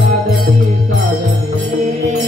साधकी साधनी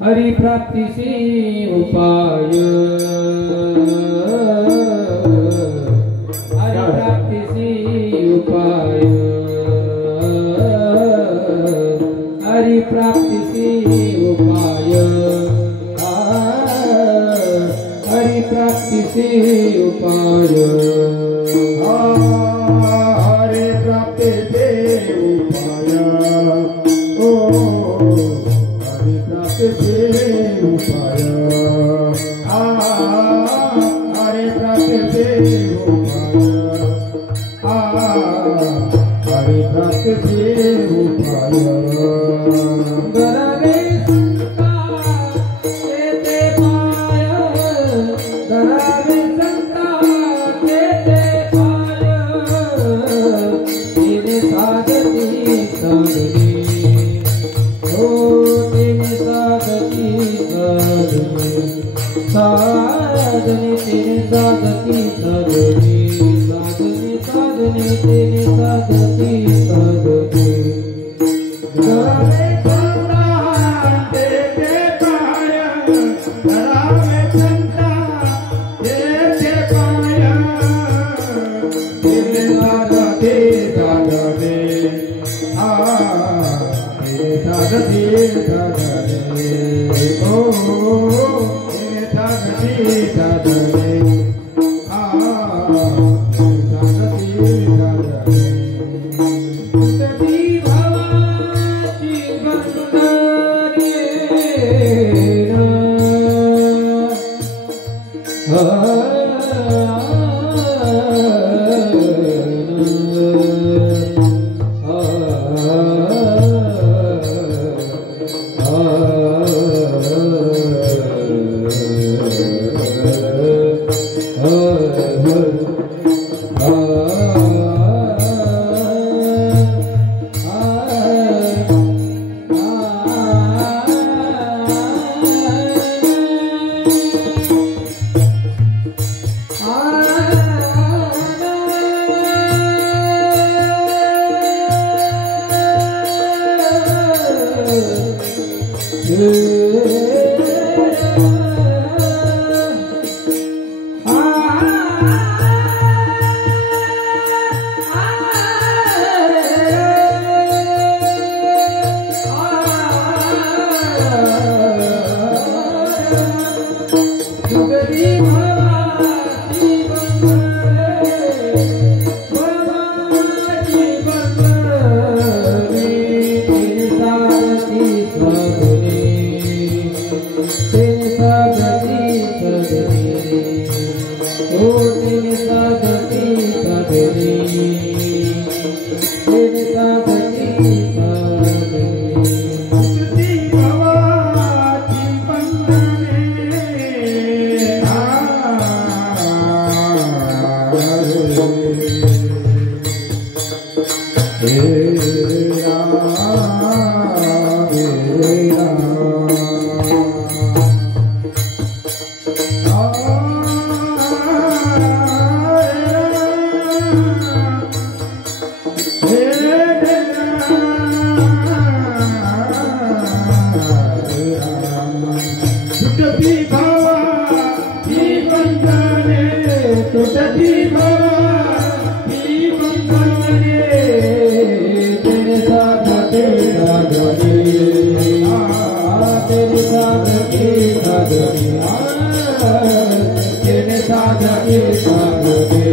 हरि प्राप्ति से उपाय, हरि प्राप्ति से उपाय, हरि प्राप्ति से उपाय, हरि प्राप्ति से उपाय, हरि प्राप्ति से उपाय, ओ हरि प्राप्ति से उपाय, हरि प्राप्ति से उपाय, हरि प्राप्ति से उपाय। धरावे संता तेते पाय, धरावे संता तेते पाय, तेरे साधती साधनी, ओ तेरे साधती साधनी, साधनी तेरे साधती साधनी, साधनी साधनी तेरे साधती साधनी। धरावे संता तेते पाय, धरावे संता तेते पाय, तेरे साधती साधनी, तेरे साधती साधनी, ओ तेरे साधती साधनी, साधती साधनी। कधी भावाची बंधने बंधने तुटती भवाची बंधने तेरे साथ तेरा गणी तेरे साथ तेरा गणी तेरे साथ तेरा गणी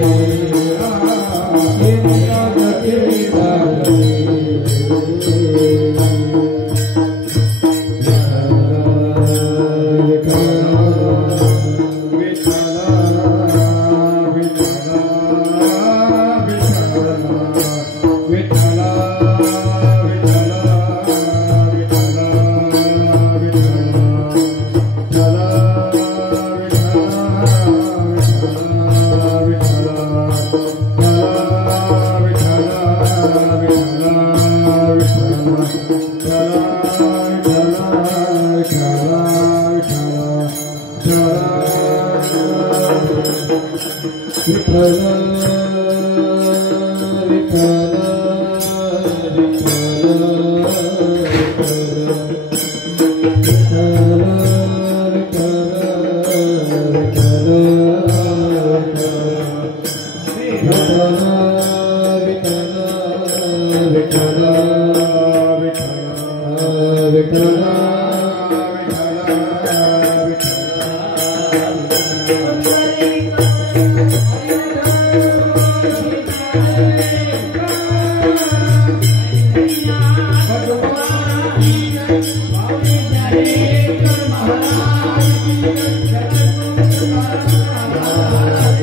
तेरे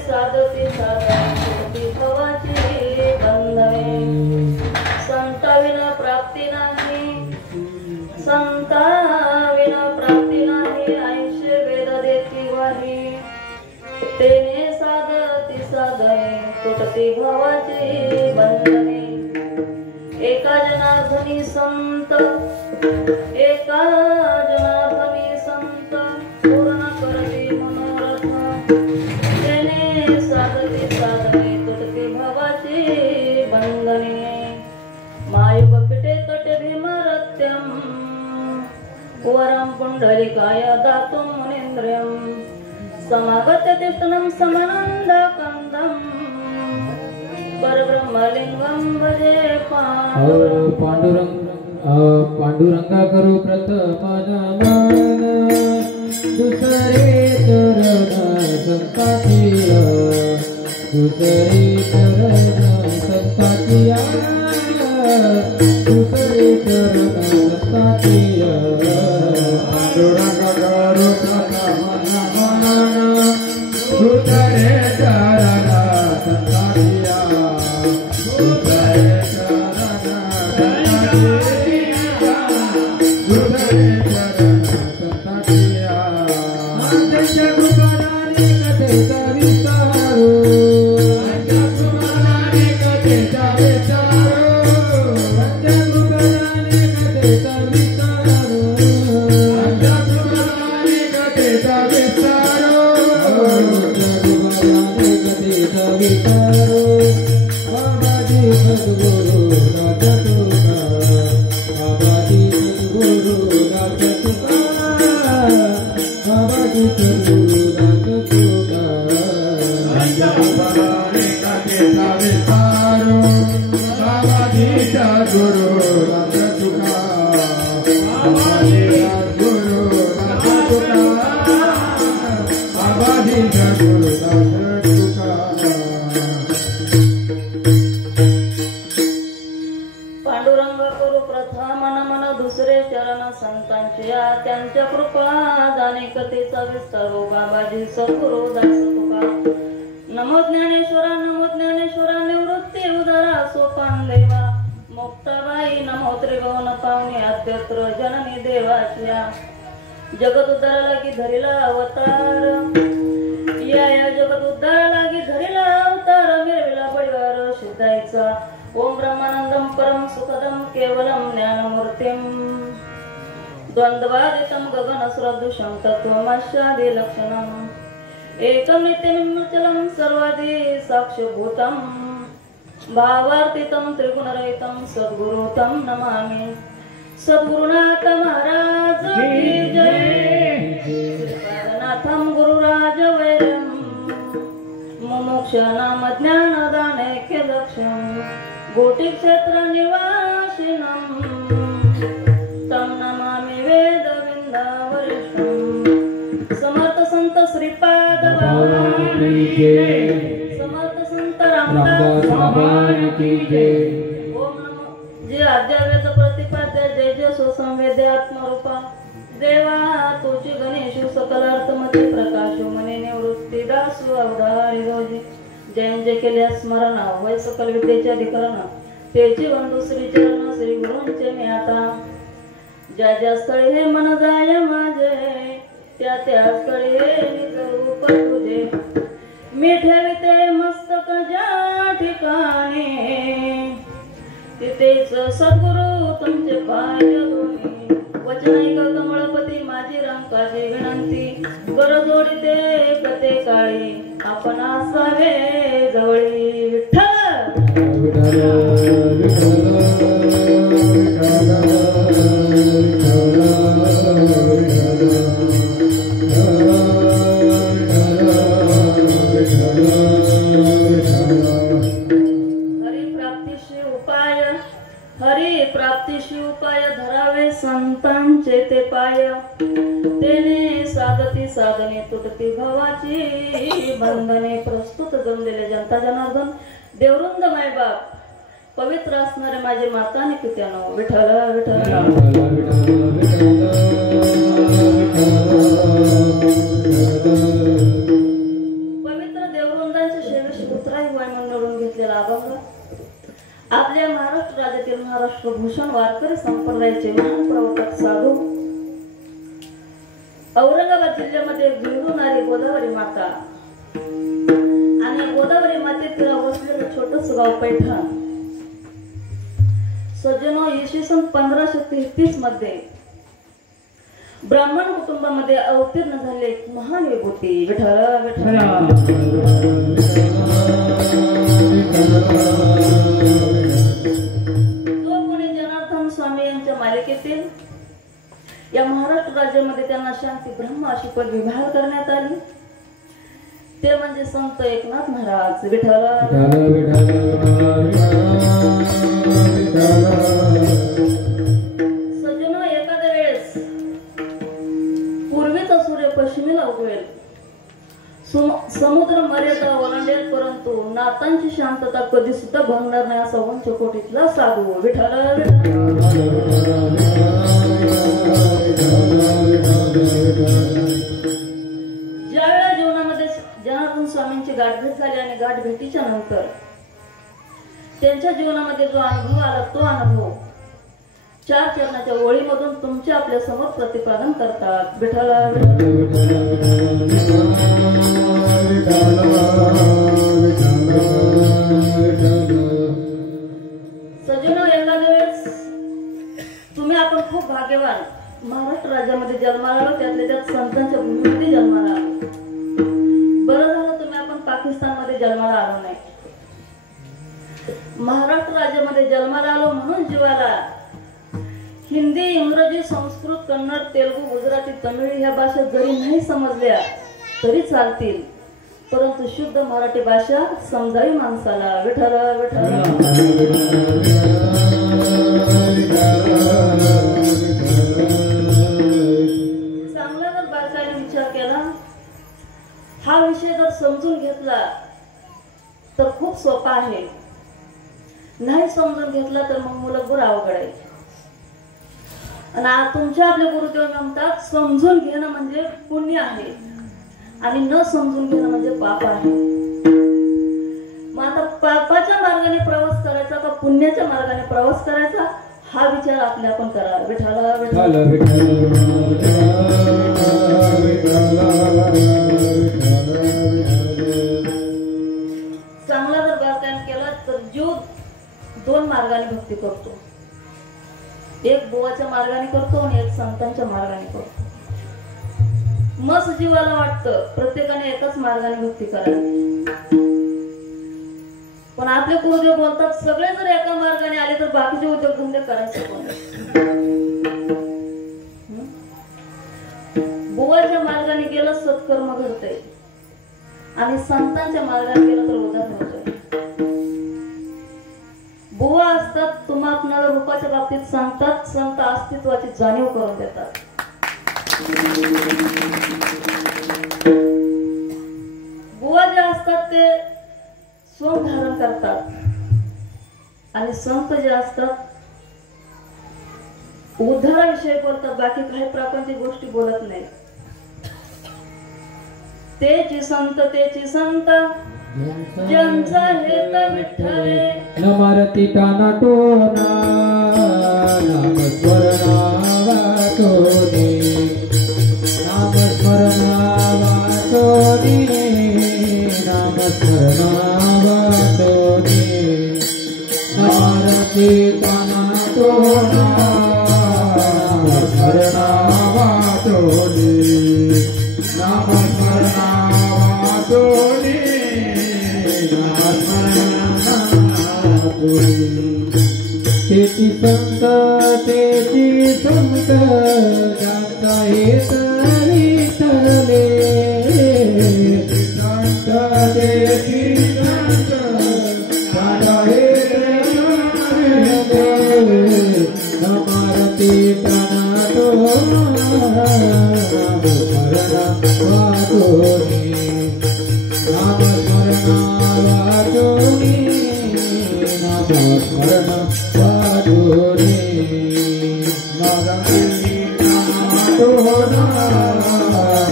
साथ तेरा पांडुरंगा करू प्रथम नमन दुसरे चरण संतातिया दुसरे चरण संतातिया दुसरे चरण संतातिया पांडुरंगा करू प्रथम नमन दुसरे चरण संतातिया दुसरे त्यांच्या कृपा दाने कथेचा विस्तारो बाबाजी सद्गुरु दास तुका नमो ज्ञानेश्वरा निवृत्ती जरा सोपान देवा मुक्ताबाई नमो त्रिभुवन पावनी अद्यत्र जननी देवाच्या जगत उद्धार लागी धरिला अवतार या जगत उद्धार लागी धरिला अवतार मिळविला परिवार शुद्धायचा ओम ब्रह्मानंदम परम सुखदम केवलम ज्ञानमूर्तिम द्वंद्वादितं गगन सदृशं तत्त्वमस्यादि लक्षणम् एकं नित्यनिर्मलं सर्वादि साक्षीभूतं भावार्थितं त्रिगुणरहितं सद्गुरु तं नमामि सद्गुरुनाथ महाराज की जय श्रीपादनाथं गुरुराज वैरं मुमुक्षनाम ज्ञानदानैक्य लक्ष्यं गोटी क्षेत्र निवासिनं तं नमामि वेद वृंदावरिष्ठं समर्थ संत श्रीपाद भगवान की जय समर्थ संत रामदास भगवान की जय ओम नमो जे आद्यवेद प्रतिपाद्य जय जय सुसंवेद्य आत्मरूपा देवा तुझी गणेश सकलार्थमती प्रकाश मने निवृत्ती दासु अवधारी रोजी जैन जे केल्या स्मरण वै सकल विद्येचे अधिकरण तेची बंधू श्री चरण श्री गुरूंचे मी आता ज्या ज्या स्थळी हे मन जाय माझे त्या त्या स्थळी हे निज रूप तुझे मी ठेविते मस्तक ज्या ठिकाणी तिथेच सद्गुरु तुमचे पाय दोन्ही वचनाईक कमळपती माझी रंकाची विनंती कर जोडीते कते काळी आपण असावे जवळी विठ्ठल प्राप्तीशी उपाय धरावे संतांचे ते पाय तेने साधती साधने तुटती भवाची बंधने प्रस्तुत जमलेले जनता जनार्दन देवरुंद मायबाप पवित्र असणारे माझे माता आणि पित्यानो विठ्ठल विठ्ठल पवित्र देवरुंदांच्या सेवेशी उतराई वाणून घेतलेला अभंग आपल्या महाराष्ट्र राज्यातील महाराष्ट्र भूषण वारकरी संप्रदायाचे महान प्रवर्तक साधू औरंगाबाद जिल्ह्यामध्ये गिरणारी गोदावरी माता आणि गोदावरी मातेतील वसलेलं छोटस गाव पैठण सज्जनो इसवी सन 1533 मध्ये ब्राह्मण कुटुंबामध्ये अवतीर्ण झाले एक महान विभूती विठ्ठल स्वामी यांच्या मालिकेतील या महाराष्ट्र राज्यामध्ये त्यांना शांती ब्रह्म अशी पदवी बहाल करण्यात आली ते म्हणजे संत एकनाथ महाराज विठ्ठल सज्जनो एखाद्या वेळेस पूर्वीचा सूर्य पश्चिमेला उगवेल समुद्र मर्यादा ओलांडेल परंतु नातांची शांतता कधी सुद्धा भंगणार नाही असा उंच कोटीतला साधू विठ्ठल ज्यावेळेला जीवनामध्ये जनार्दन स्वामींची गाठभेट झाली आणि गाठभेटीच्या नंतर त्यांच्या जीवनामध्ये जो अनुभव आला तो अनुभव 4 चरणाच्या ओळीमधून तुमच्या आपल्या समोर प्रतिपादन करतात विठ्ठल सज्जनो एखाद्या वेळेस तुम्ही आपण खूप भाग्यवान महाराष्ट्र राज्यामध्ये जन्माला आलो त्यातल्या त्यात संतांच्या भूमीमध्ये जन्माला आलो बरं झालं तुम्ही आपण पाकिस्तानमध्ये जन्माला आलो नाही महाराष्ट्र राज्यामध्ये जन्माला आलो म्हणून जीवाला हिंदी इंग्रजी संस्कृत कन्नड तेलुगू गुजराती तमिळ ह्या भाषा जरी नाही समजल्या तरी चालतील परंतु शुद्ध मराठी भाषा समजावी माणसाला विठ्ठल विठ्ठल चांगला जर बारकाईने विचार केला हा विषय जर समजून घेतला तर खूप सोपा आहे नाही समजून घेतला तर मग मूलभूत अवघड आहे आणि तुमच्या आपले गुरुदेव म्हणतात समजून घेणं म्हणजे पुण्य आहे आणि न समजून घेणं म्हणजे पाप आहे मग आता पापाच्या मार्गाने प्रवास पुण्याच्या मार्गाने प्रवास करायचा हा विचार आपण करा. विठाला विठ्ठल चांगला जर गायन केला तर जीव दोन मार्गाने भक्ती करतो. एक बुवाच्या मार्गाने करतो आणि एक संतांच्या मार्गाने करतो. मस्त जीवाला वाटतं प्रत्येकाने एकाच मार्गाने भक्ती करावी. पण आपले गुरुदेव बोलतात सगळे जर एका मार्गाने आले तर बाकीचे उद्योगधंदे करायचे कोण. बुवाच्या मार्गाने गेलं सत्कर्म घडतंय आणि संतांच्या मार्गाने गेलं तर उदाहरण होतंय. बुवा असतात तुम्हाला रूपाच्या बाबतीत सांगतात, संत अस्तित्वाची जाणीव करून देतात. बुवा जे असतात ते सोंग धारण करतात आणि संत जे असतात उद्धाराविषयी बोलतात, बाकी काही प्रापंचिक गोष्टी बोलत नाही. तेची संत ज्यांचा हेत विठ्ठले नमरती ताना टोना नाम स्मरणावा तोने नाम स्मरणावा तोने नाम स्मरणावा तोने नमरती ताना टोना नाम स्मरणावा तोने नाम स्मरणावा तोने तेची संत ज्यांचा हेत विठ्ठले संत तेची संत ज्यांचा हेत विठ्ठले नमरती ताना टोना नाम स्मरणावा तोने नाम स्मरणावा तोने नाम स्मरणावा तोने नमरती ताना टोना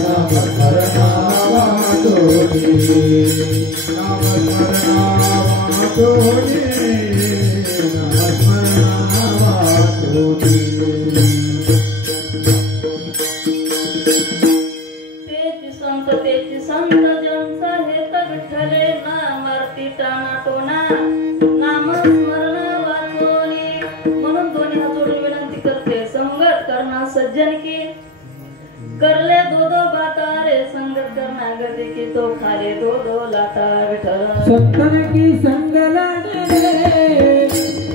नाम स्मरणावा तोने नाम स्मरणावा तोने नाम स्मरणावा तोने. तेची संत ज्यांचा हेत विठ्ठले नामरती ताना टोना नाम स्मरणावा तोने. म्हणून दोन्ही हात जोडून विनंती करते संगत करना सज्जन की करले दो बाता रे संगत करना गती की तो खाले दो लाटा. विठ्ठल संतन की संग लागले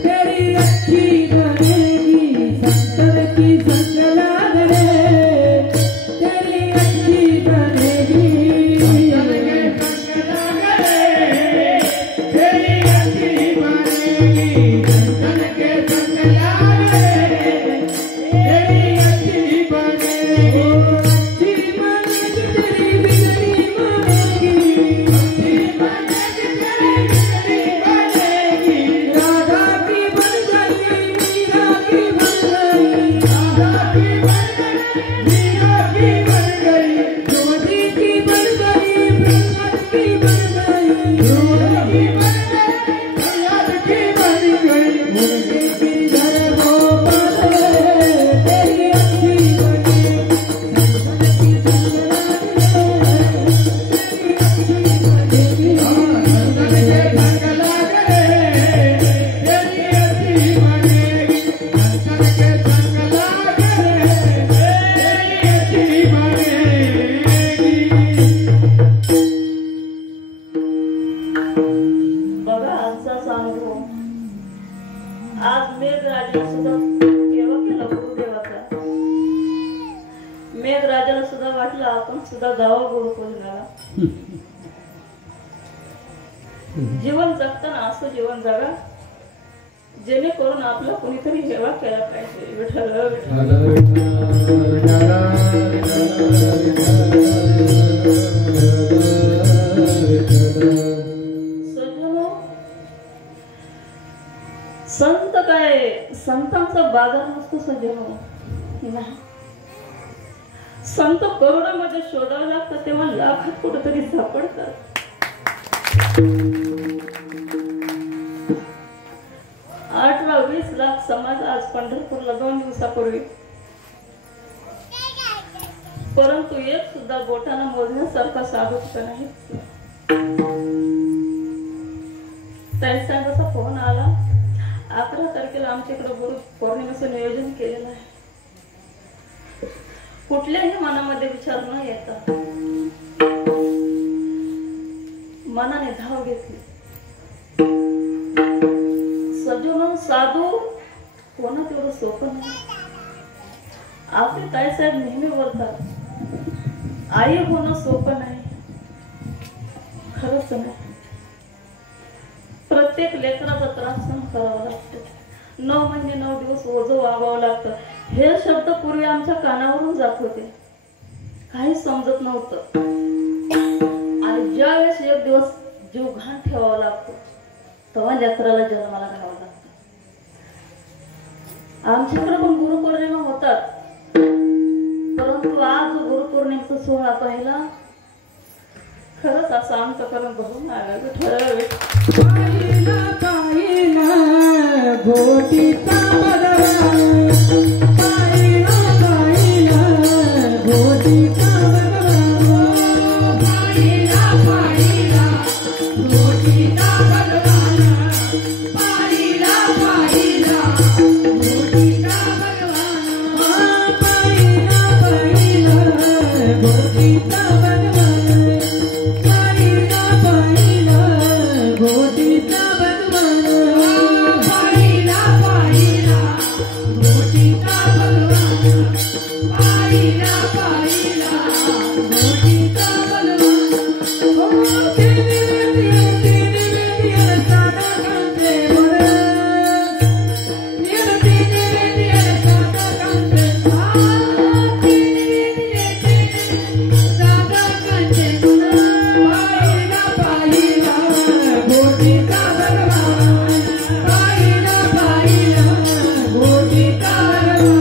तेरी अच्छी बनेगी संतन की संग लागले तेरी अच्छी बनेगी संतन के संग लागले तेरी अच्छी बनेगी तेरी बिगड़ी बनेगी राधा की बन गई मीरा की बन गई राधा की बन गई मीरा की बन गई ज्योति की बन गई प्रहलाद की बन गई ध्रुव की बन गई प्रहलाद की बन गई उनके गिरधर गोपाल तेरी अच्छी बनी संतन की संग लागले तेरी अच्छी बनेगी संतन के संग लागले तेरी अच्छी बनेगी संतन के संग लागले तेरी अच्छी बनेगी. बघा आजचा सांगू आज मेघराजाला सुद्धा केव्हा केला गुरुदेवाचा. मेघराजाला सुद्धा वाटलं आपण सुद्धा जावं गुरुकुलाला. जीवन जगताना असं जीवन जगा जेणेकरून आपला कोणीतरी हेवा केला पाहिजे. विठ्ठल विठ्ठल. सज्जनो संत काय संतांचा बाजार नसतो सज्जनो. नाही. संत करोडामध्ये शोधावं लागतं तेव्हा लाखात कुठेतरी सापडतात. 18-20 लाख समाज आज पंढरपूरला 2 दिवसापूर्वी, परंतु एक सुद्धा बोटाने मोजण्यासारखा साधू तिथं नाही. त्यांचा फोन आला. 11 तारखेला आमच्याकडे गुरु पौर्णिमेचं नियोजन केलेलं आहे. कुठल्याही मनामध्ये विचार न येता मनाने धाव घेतली. सजून साधू कोणा तेवढं सोपं नाही. आपले ताईसाहेब नेहमी बोलतात, आई होणं सोपं नाही. खरंच नाही. प्रत्येक लेकराचा त्रास सहन करावा लागतो. 9 महिने 9 दिवस ओझं वागावं लागतं. हे शब्द पूर्वी आमच्या कानावरून जात होते. काही समजत नव्हतं. आणि ज्या वेळेस एक दिवस जीव घाण ठेवावा लागतो तेव्हा लेकराला जन्माला घ्यावा लागतं. आमच्याकडे पण गुरुपौर्णिमा होतात, परंतु आज गुरुपौर्णिमेचा सोहळा पाहिला, खरंच असं अंतःकरण भरून आलं. पाहिला पाहिला घोटीचा बलवा, पाहिला पाहिला घोटीचा बलवा, पाहिला पाहिला घोटीचा बलवा, पाहिला पाहिला घोटीचा बलवा, पाहिला पाहिला घोटीचा बलवा, पाहिला पाहिला घोटीचा बलवा, पाहिला पाहिला घोटीचा बलवा, पाहिला पाहिला घोटीचा बलवा. ओ तेरी बेटिया सादा कांते मोर, तेरी बेटिया सादा कांते, तेरी बेटिया सादा कांते मोर, पाहिला पाहिला घोटीचा बलवा, पाहिला पाहिला घोटीचा बलवा.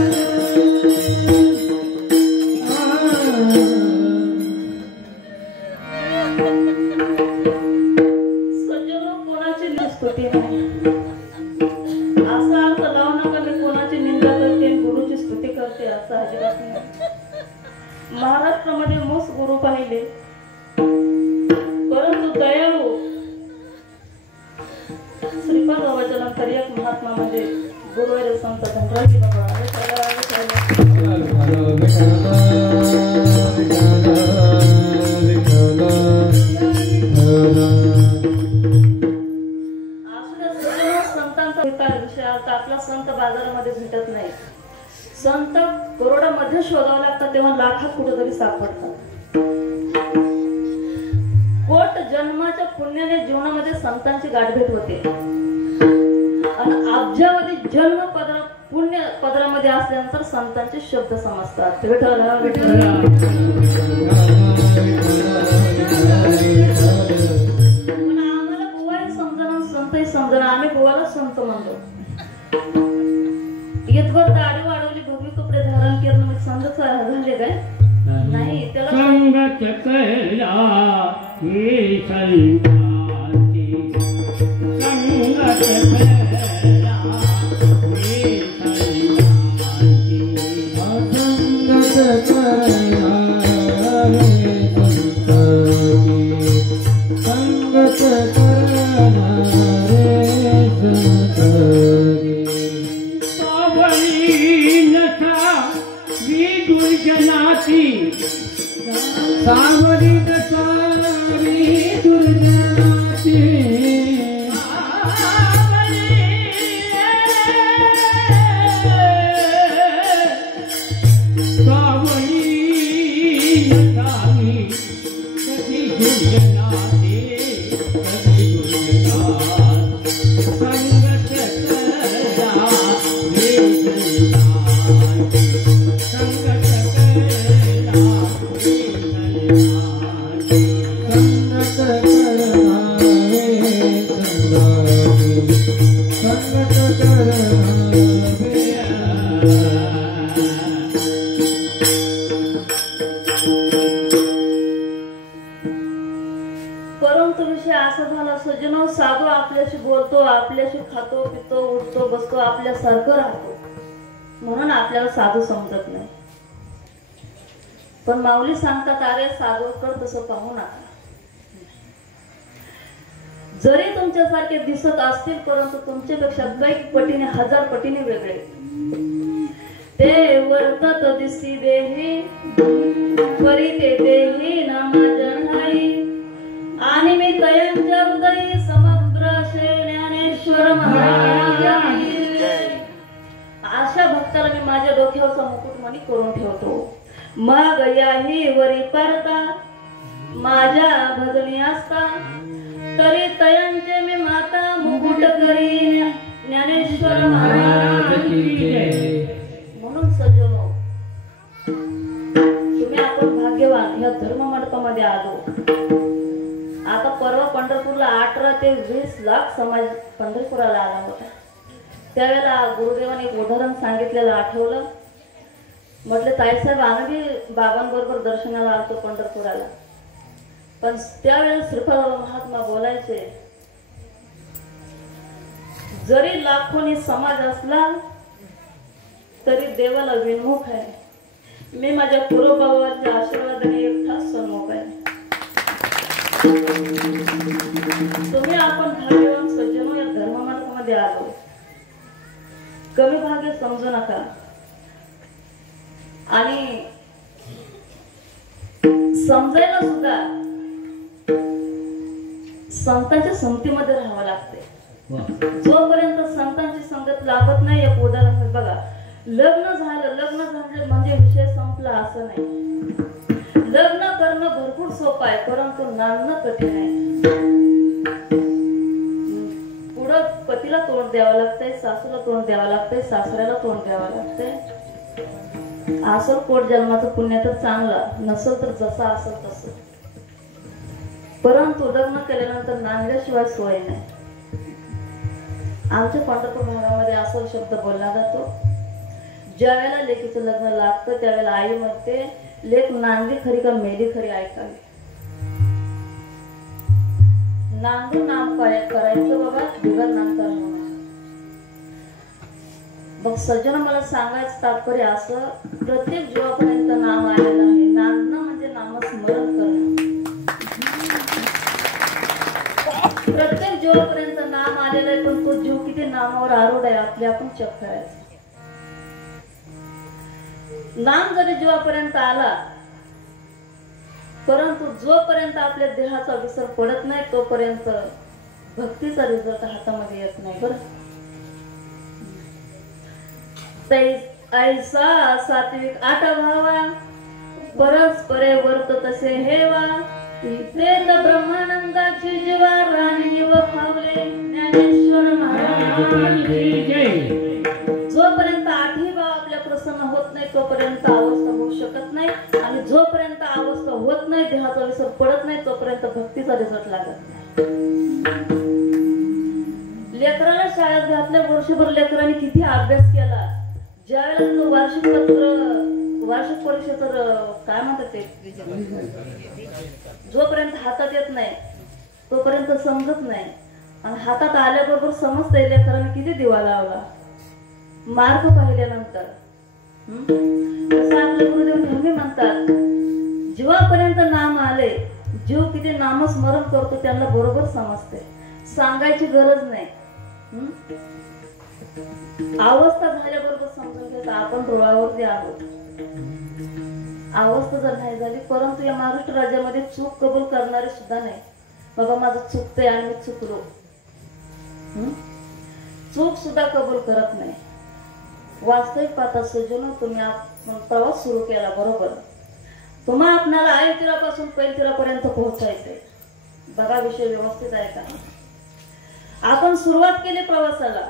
सज्जनो, कोणाची स्तुती नाही असा अर्थ लावू नका. मी कोणाची निंदा करते, गुरुची स्तुती करते असं अजिबात नाही. महाराष्ट्रामध्ये मोस गुरु पाहिले, परंतु दयाळू श्रीपाद बाबाच्या नंतर एक महात्मा म्हणजे गुरुवारी संत धनराजी बाबा. संतांचा विषय आपला संत बाजारामध्ये भेटत नाही. संत करोडामध्ये शोधावं लागतात, तेव्हा लाखात कुठेतरी सापडतात. कोट जन्माच्या पुण्याने जीवनामध्ये संतांची गाठभेट होते आणि अब्जावधी जन्म पुण्य पदरामध्ये असल्यानंतर संतांचे शब्द समजतात. विठ्ठल विठ्ठल. पण आम्हाला बुवाही समजणं, संतही समजणं. आम्ही बुवाला संत म्हणतो. इतभर दाढी वाढवली, भगवी कपडे धारण केलं म्हणजे संत झाले काय? नाही. त्याला संगत कला हे संतांची, संगत कला हे संतांची, संगत कला हे संतांची, संगत कला हे संतांची. सावली नसा दुर्जनाची, सावली नसावी दुर्जनाची, सावली नसावी कधी दुर्जनाची, कधी दुर्जनाची, संगत कला हे संतांची, संगत परंतु विषय असा झाला, सज्जनो, साधू आपल्याशी बोलतो, आपल्याशी खातो पितो उठतो उठतो बसतो आपल्यासारखं राहतो म्हणून आपल्याला साधू समजत नाही. पण माऊली सांगतात अरे साधूकडे तसं पाहू नका. जरी तुमच्यासारखे दिसत असतील परंतु तुमच्यापेक्षा कैक पटीने हजार पटीने वेगळे. ते वर्तत दिसी देही परी ते देही न माझ्या नाही आणि मी तयांच्या हृदयी समग्र ज्ञानेश्वर महाराज. अशा भक्ताला मी माझ्या डोक्यावरचा मुकुटमणी करून ठेवतो. मग याही वरी परता माझ्या भजनी असता तरी तयांचे मी माता मुकुट करी ज्ञानेश्वर महाराज. म्हणून सज्जनो तुम्ही आपण भाग्यवान या धर्म मंडपामध्ये आलो. आता परवा पंढरपूरला 18 ते 20 लाख समाज पंढरपुराला आला होता. त्यावेळेला गुरुदेवाने एक उदाहरण सांगितलेलं आठवलं. म्हटलं ताईसाहेब आम्ही बाबांबरोबर दर्शनाला आलतो पंढरपुराला. पण त्यावेळेस श्रीपाद महात्मा बोलायचे जरी लाखोनी समाज असला तरी देवाला विनमुख आहे. मी माझ्या पूर्वभावाच्या आशीर्वादाने एकटाच सन्मुख आहे. तुम्ही आपण भाग्यवान सज्जनो या धर्ममार्गामध्ये आलो. कमी भाग्य समजू नका आणि समजायला सुद्धा संतांच्या संगतीमध्ये राहावं लागते. जोपर्यंत संतांची संगत लाभत नाही. एक उदाहरण बघा. लग्न झालं म्हणजे विषय संपला असं नाही. लग्न करणं भरपूर सोपं आहे परंतु नांदणं कठीण आहे. पुढं पतीला तोंड द्यावं लागतंय, सासूला तोंड द्यावं लागतंय, सासऱ्याला तोंड द्यावं लागतंय. असं पोट जन्माचं पुण्य तर चांगलं नसेल तर जसं असेल तसं. परंतु लग्न केल्यानंतर नांदल्याशिवाय सोय नाही. आमच्या पंढरपूर भागामध्ये असा शब्द बोलला जातो ज्या वेळेला लेकीचं लग्न लागतं त्यावेळेला आई म्हणते लेक नांदली खरी का मेली खरी ऐकावी. नांदून नाम करायचं बाबा बिगर नाम करणं. मग सज्जन मला सांगायचं तात्पर्य असं प्रत्येक जीवापर्यंत नाम आलेलं आहे. नांदणं म्हणजे नामस्मरण करणं. प्रत्येक जीवापर्यंत नाम आलेलं आहे पण तो जीव किती नामावर आरूढ आहे आपले आपण चेक करायचं. नाम जरी जीवापर्यंत आला परंतु जोपर्यंत आपल्या देहाचा विसर पडत नाही तोपर्यंत भक्तीचा रिझल्ट हातामध्ये येत नाही. बरं ऐसा सात्विक आटा भावा परस्परे वर्त तसे हेवा प्रेत ब्रह्मानंदाची जीवा राणी व फावले ज्ञानेश्वर महाराज की जय. जोपर्यंत आठही भाव आपल्या प्रसन्न होत नाही तोपर्यंत अवस्था होऊ शकत नाही आणि जोपर्यंत अवस्था होत नाही देहाचा विसर पडत नाही तोपर्यंत भक्तीचा रिझल्ट लागत नाही. लेकराला शाळेत घातल्या वर्षभर लेकरांनी किती अभ्यास केला. ज्यावेळेला तो वार्षिक परीक्षेचं काय म्हणतात ते जोपर्यंत हातात येत नाही तोपर्यंत समजत नाही आणि हातात आल्याबरोबर समजतंय लेकरांनी किती दिवा लावला. मार्ग पाहिल्यानंतर आपले गुरुदेव नेहमी म्हणतात जीवापर्यंत नाम आले जीव किती नामस्मरण करतो त्यांना बरोबर समजते. सांगायची गरज नाही. अवस्था झाल्याबरोबर समजून घ्यायचं आपण डोळ्यावरती आहोत. अवस्था जर नाही झाली परंतु या महाराष्ट्र राज्यामध्ये चूक कबूल करणारे सुद्धा नाही. बाबा माझं चुकतंय आणि मी चुकलो चूक सुद्धा कबूल करत नाही. वास्तविक पाहता सज्जनो तुम्ही प्रवास सुरू केला बरोबर. तुम्हा आपणाला आयतीरापासून पैतीरापर्यंत पोहोचायचंय. बघा विषय व्यवस्थित आहे का. आपण सुरुवात केली प्रवासाला.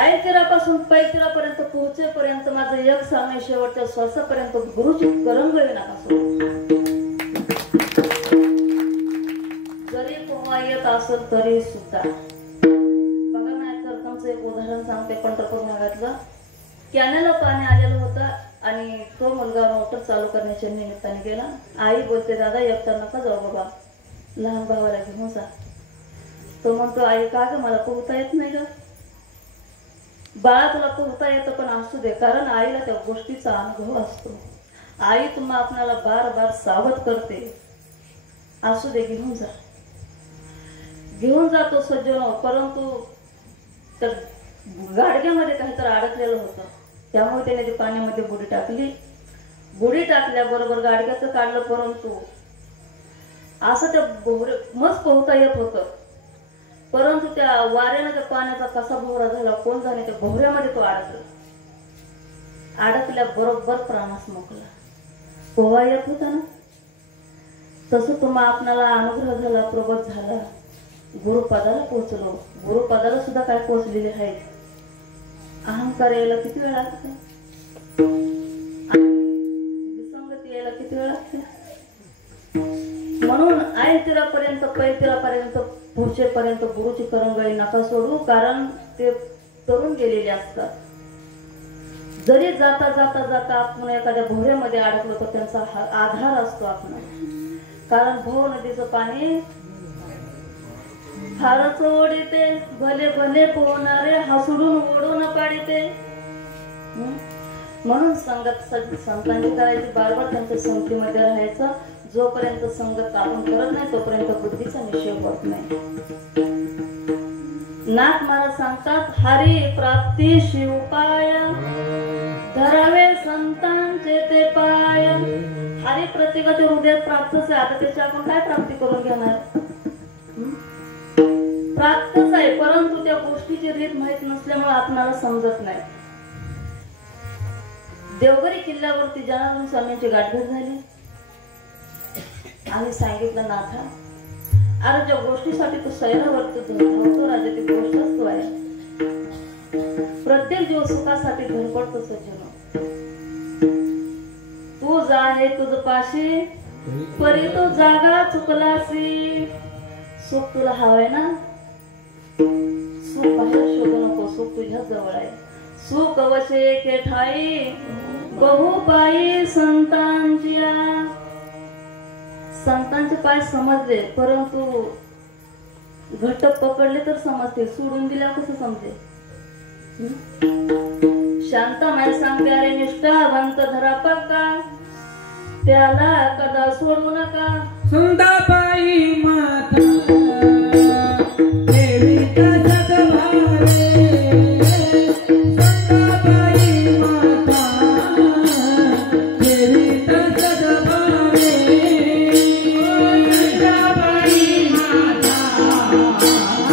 आयतीरापासून पैतीरापर्यंत पोहोचेपर्यंत माझं एक सांगणे शेवटच्या श्वासापर्यंत गुरुजी करंग नका सोडू. जरी पोहा येत असेल तरी सुद्धा बघा नाहीतर तुमचं एक उदाहरण सांगते. पंढरपूर भागातलं कॅनेला पाणी आलेलं होतं आणि तो मुलगा मोटर चालू करण्याच्या निमित्ताने गेला. आई बोलते दादा एकटा नका जाऊ बाबा लहान भावाला घेऊन जा. तो म्हणतो आई का ग मला पोहता येत नाही ग. बाळा तुला पोहता येतं पण असू दे, कारण आईला त्या गोष्टीचा अनुभव असतो. आई तुम्हा आपल्याला बार बार सावध करते. असू दे, घेऊन जातो सज्जनो. परंतु त्या गाडग्यामध्ये काहीतरी अडकलेलं होतं, त्यामुळे त्याने ते पाण्यामध्ये बुडी टाकली. बुडी टाकल्याबरोबर गाडग्याचं काढलं, परंतु असं त्या मस्त पोहता येत होतं. परंतु त्या वाऱ्यानं त्या पाण्याचा कसा भोवरा झाला कोण जाणे, त्या भोवऱ्यामध्ये तो अडकल्या बरोबर प्राणास मोकला. पोहा येत होता ना, तसं तुम्हा आपणाला अनुग्रह झाला, प्रबोध झाला, गुरुपदाला पोहोचलो. गुरुपदाला सुद्धा काय पोहोचलेले आहेत. अहंकार यायला किती वेळ लागते, विसंगती यायला किती वेळ लागते. म्हणून आई तिरापर्यंत पै तिरापर्यंत पोहोचेपर्यंत गुरुची करंगळी नका सोडू, कारण ते तरुण गेलेले असतात. जरी जाता जाता जाता आपण एखाद्या भोवऱ्यामध्ये अडकलो तर त्यांचा आधार असतो आपण. कारण भोव नदीचं पाणी फारच ओढीते, भले भले पोहणारे हसडून ओढून पाडिते. म्हणून संतांची करायची, बारबार त्यांच्या संगतीमध्ये राहायचं. जोपर्यंत संगत आपण करत नाही तोपर्यंत बुद्धीचा निश्चय होत नाही. नाथ महाराज सांगतात, हरी प्राप्ती शिवपाय, धरावे संतांचे ते पाय. हरी प्रतिगती हृदयात प्राप्तच आहे. आता त्याची आपण काय प्राप्ती करून घेणार, प्राप्तच आहे, परंतु त्या गोष्टीची रीत माहित नसल्यामुळे आपणाला समजत नाही. देवगरी किल्ल्यावरती जनार्दन स्वामींची गाठभेट झाली आणि सांगितलं, नाथा अरे ज्या गोष्टीसाठी तू सैरावरती धावतो राजा, ती गोष्टच तू आहे. प्रत्येक जीव सुखासाठी धडपडतो सज्जनो. तू जा हे तुझ पाशी, परी तो जागा चुकलासी. सुख तुला हवंय ना, सुख बाहेर शोधू नको, सुख तुझ्याच जवळ आहे. सुख वशे के ठाई, बहु पायी संतांच्या. संतांचे पाय समजले, परंतु घट्ट पकडले तर समजते, सोडून दिल्यावर कसं समजेल. शांतामाई सांगते, अरे निष्ठावंत धरा पक्का, त्याला कदा सोडू नका. सुंदाबाई माता देवीचा सद्भावे, सुंदाबाई माता देवीचा सद्भावे, सुंदाबाई माता देवीचा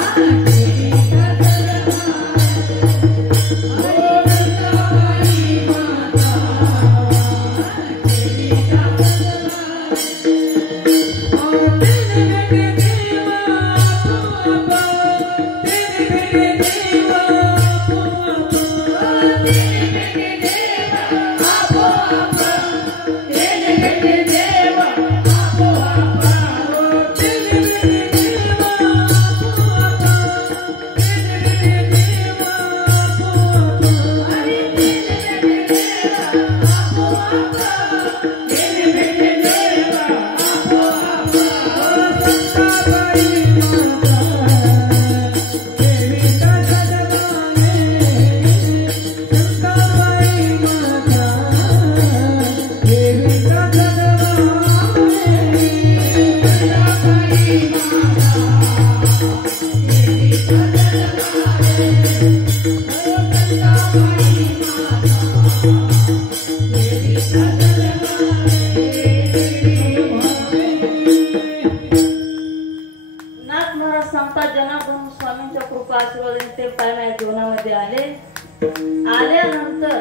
आल्यानंतर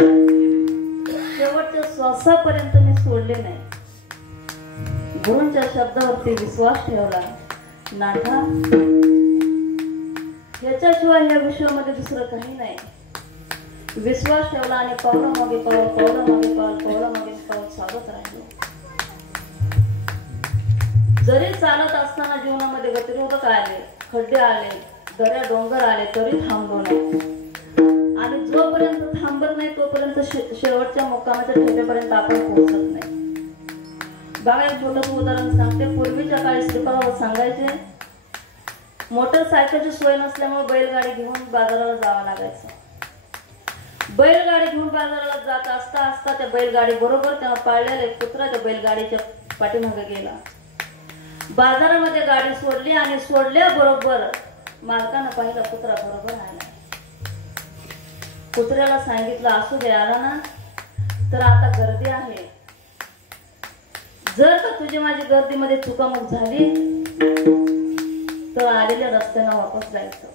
शेवटच्या श्वासापर्यंत मी सोडले नाही. गुरूंच्या शब्दावरती विश्वास ठेवला. नाथा ह्याच्याशिवाय या विश्वामध्ये दुसरं काही नाही. विश्वास ठेवला आणि पावला मागे पाऊल, पावला मागे पाऊल, पावला मागे पाऊल चालत राहिलो. जरी चालत असताना जीवनामध्ये गतिरोधक आले, खड्डे आले, दऱ्या डोंगर आले, तरी थांबलो नाही. आणि जोपर्यंत थांबत नाही तोपर्यंत शेवटच्या मुक्कामाच्या ठेप्यापर्यंत आपण पोहोचत नाही. बघा, एक छोटंसं उदाहरण सांगते. पूर्वीच्या काळी श्रीपाद सांगायचे, मोटरसायकलची सोय नसल्यामुळे बैलगाडी घेऊन बाजाराला जावं लागायचं. बैलगाडी घेऊन बाजाराला जात असता असता त्या बैलगाडी बरोबर त्याला पाळलेला एक कुत्रा त्या बैलगाडीच्या पाठीमागे गेला. बाजारामध्ये गाडी सोडली आणि सोडल्याबरोबर मालकानं पाहिलं कुत्रा बरोबर आला. कुत्र्याला सांगितलं असू दे, आला ना तर आता गर्दी आहे, जर का तुझी माझी गर्दीमध्ये चुकामुक झाली तर आलेल्या रस्त्यानं वापस जायचं.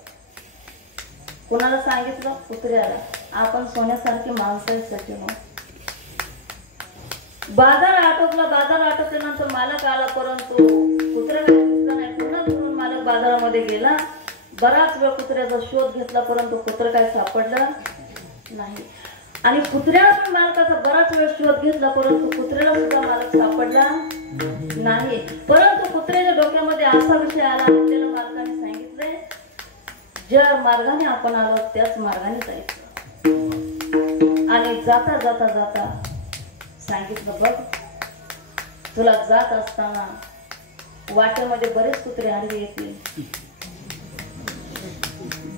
कोणाला सांगितलं? कुत्र्याला. आपण सोन्यासारखी माणसं सचिन. बाजार आटोपला. बाजार आटोपल्यानंतर मालक आला, परंतु कुत्र्याला दिसला नाही. पुन्हा फिरून मालक बाजारामध्ये गेला. बराच वेळ कुत्र्याचा शोध घेतला, परंतु कुत्र काय सापडलं नाही. आणि कुत्र्याला पण मालकाचा बराच वेळ शोध घेतला, परंतु कुत्र्याला सुद्धा मालक सापडला नाही. परंतु कुत्र्याच्या डोक्यामध्ये असा विषय आला, आपल्याला मालकाने सांगितले ज्या मार्गाने आपण आलो त्याच मार्गाने जायचं. आणि जाता जाता जाता सांगितलं, बघ तुला जात असताना वाटेमध्ये बरेच कुत्रे आडवे येतील,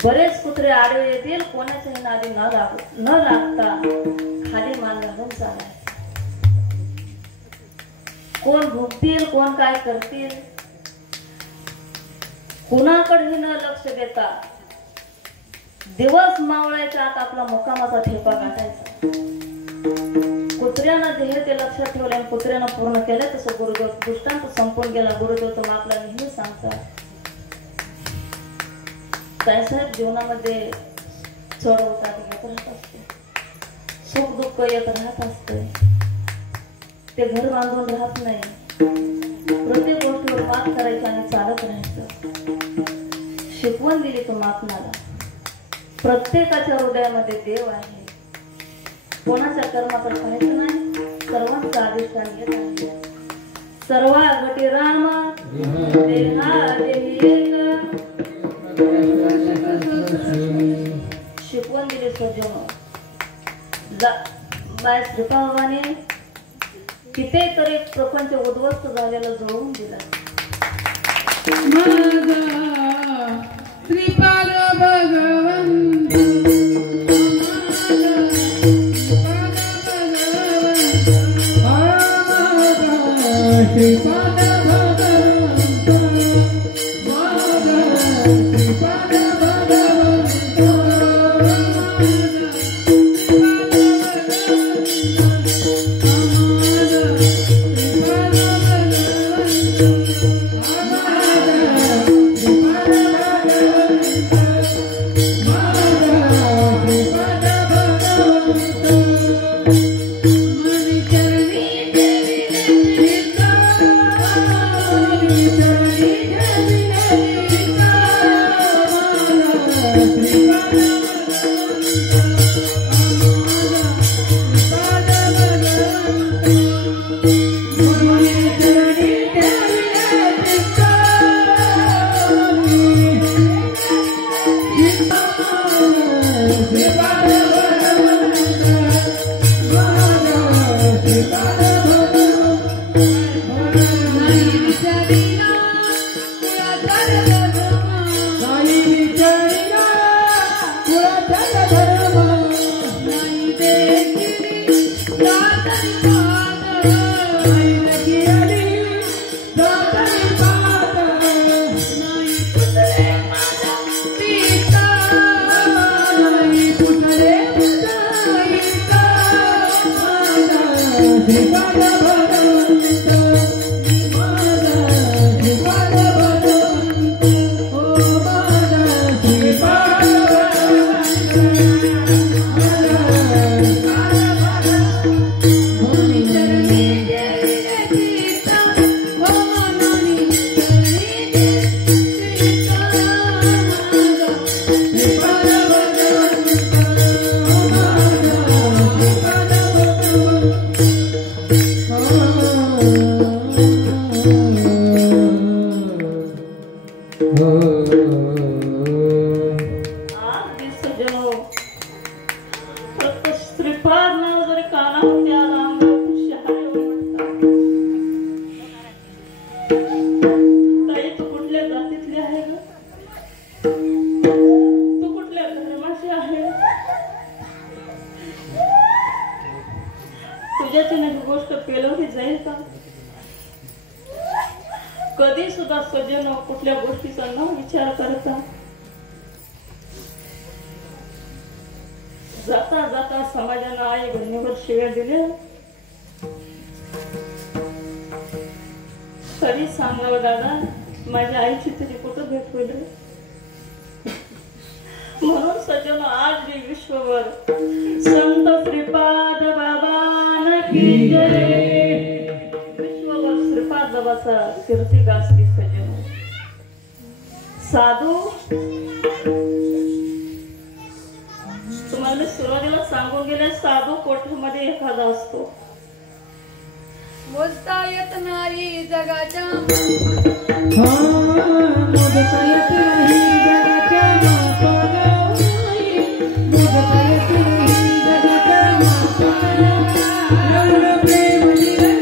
बरेच कुत्रे आडवे येतील. कोणाच्याही नादी न लागता खाली मान घालून चालायचं. कोण भुकतील, कोण काय करतील, कुणाकडेही न लक्ष देता दिवस मावळायच्या आत आपला मुक्कामाचा ठेपा गाठायचा. कुत्र्यानं ध्येय ते लक्षात ठेवले आणि कुत्र्यानं पूर्ण केलं. तसं गुरुदेव दृष्टांत संपून गेला. गुरुदेव तर आपला नेहमी सांगतात, साहेब जीवनामध्ये चढ उतार येत राहत असते, सुख दुःख येत राहत असते. ते घर बांधून राहत नाही. प्रत्येक गोष्टीवर मात करायचं आणि चालत राहायचं. शिकवण दिली परमात्म्याला. प्रत्येकाच्या हृदयामध्ये देव आहे. कोणाच्या कर्माकडे पाहायचं नाही. सर्वांचा अधिष्ठान येत आहे. सर्वा घटी राम देहा देही एक. शिकवण दिली सज्जन. बाय श्रीपावाने कितीतरी प्रपंच उद्ध्वस्त झालेलं जोडून दिला. श्रीपाद भगवंत श्रीपाद विद्यार्थ्याने ही गोष्ट पेलवली जाईल का? कधी सुद्धा सज्जन कुठल्या गोष्टीचा न विचार करता जाता जाता समाजानं आई बहिणीवर शिव्या दिल्या. तरी सांगावं दादा, माझ्या आईची तरी कुठं भेट होईल? म्हणून सज्जन आज मी विश्ववर संत श्रीपाद बाबांना की जय. विश्ववर श्रीपाद बाबाचा कीर्ती गाजली. सज्जन साधू, तुम्हाला मी सुरुवातीला सांगून गेले, साधू कोठ्यामध्ये एखादा असतो. मोजता येत नाही जगाच्या मोजता येत नाही जगाच्या मापाला, मोजता येत नाही जगाच्या मापाला, एवढं प्रेम दिलं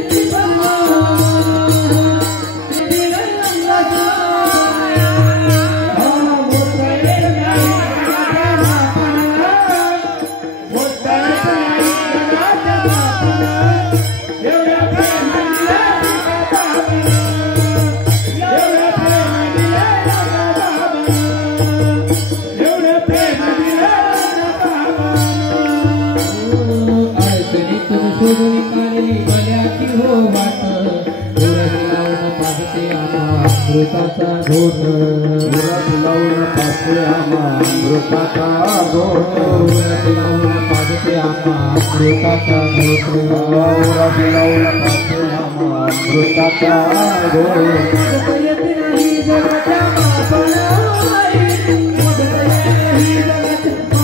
अमृताचा घोट, लावून पाचते आम्हा अमृताचा घोट, लावून पाचते आम्हा अमृताचा घोट, लावून पाचते आम्हा अमृताचा घोट. येत नाही जगाच्या मापाला, मोजता येत नाही जगाच्या मापाला,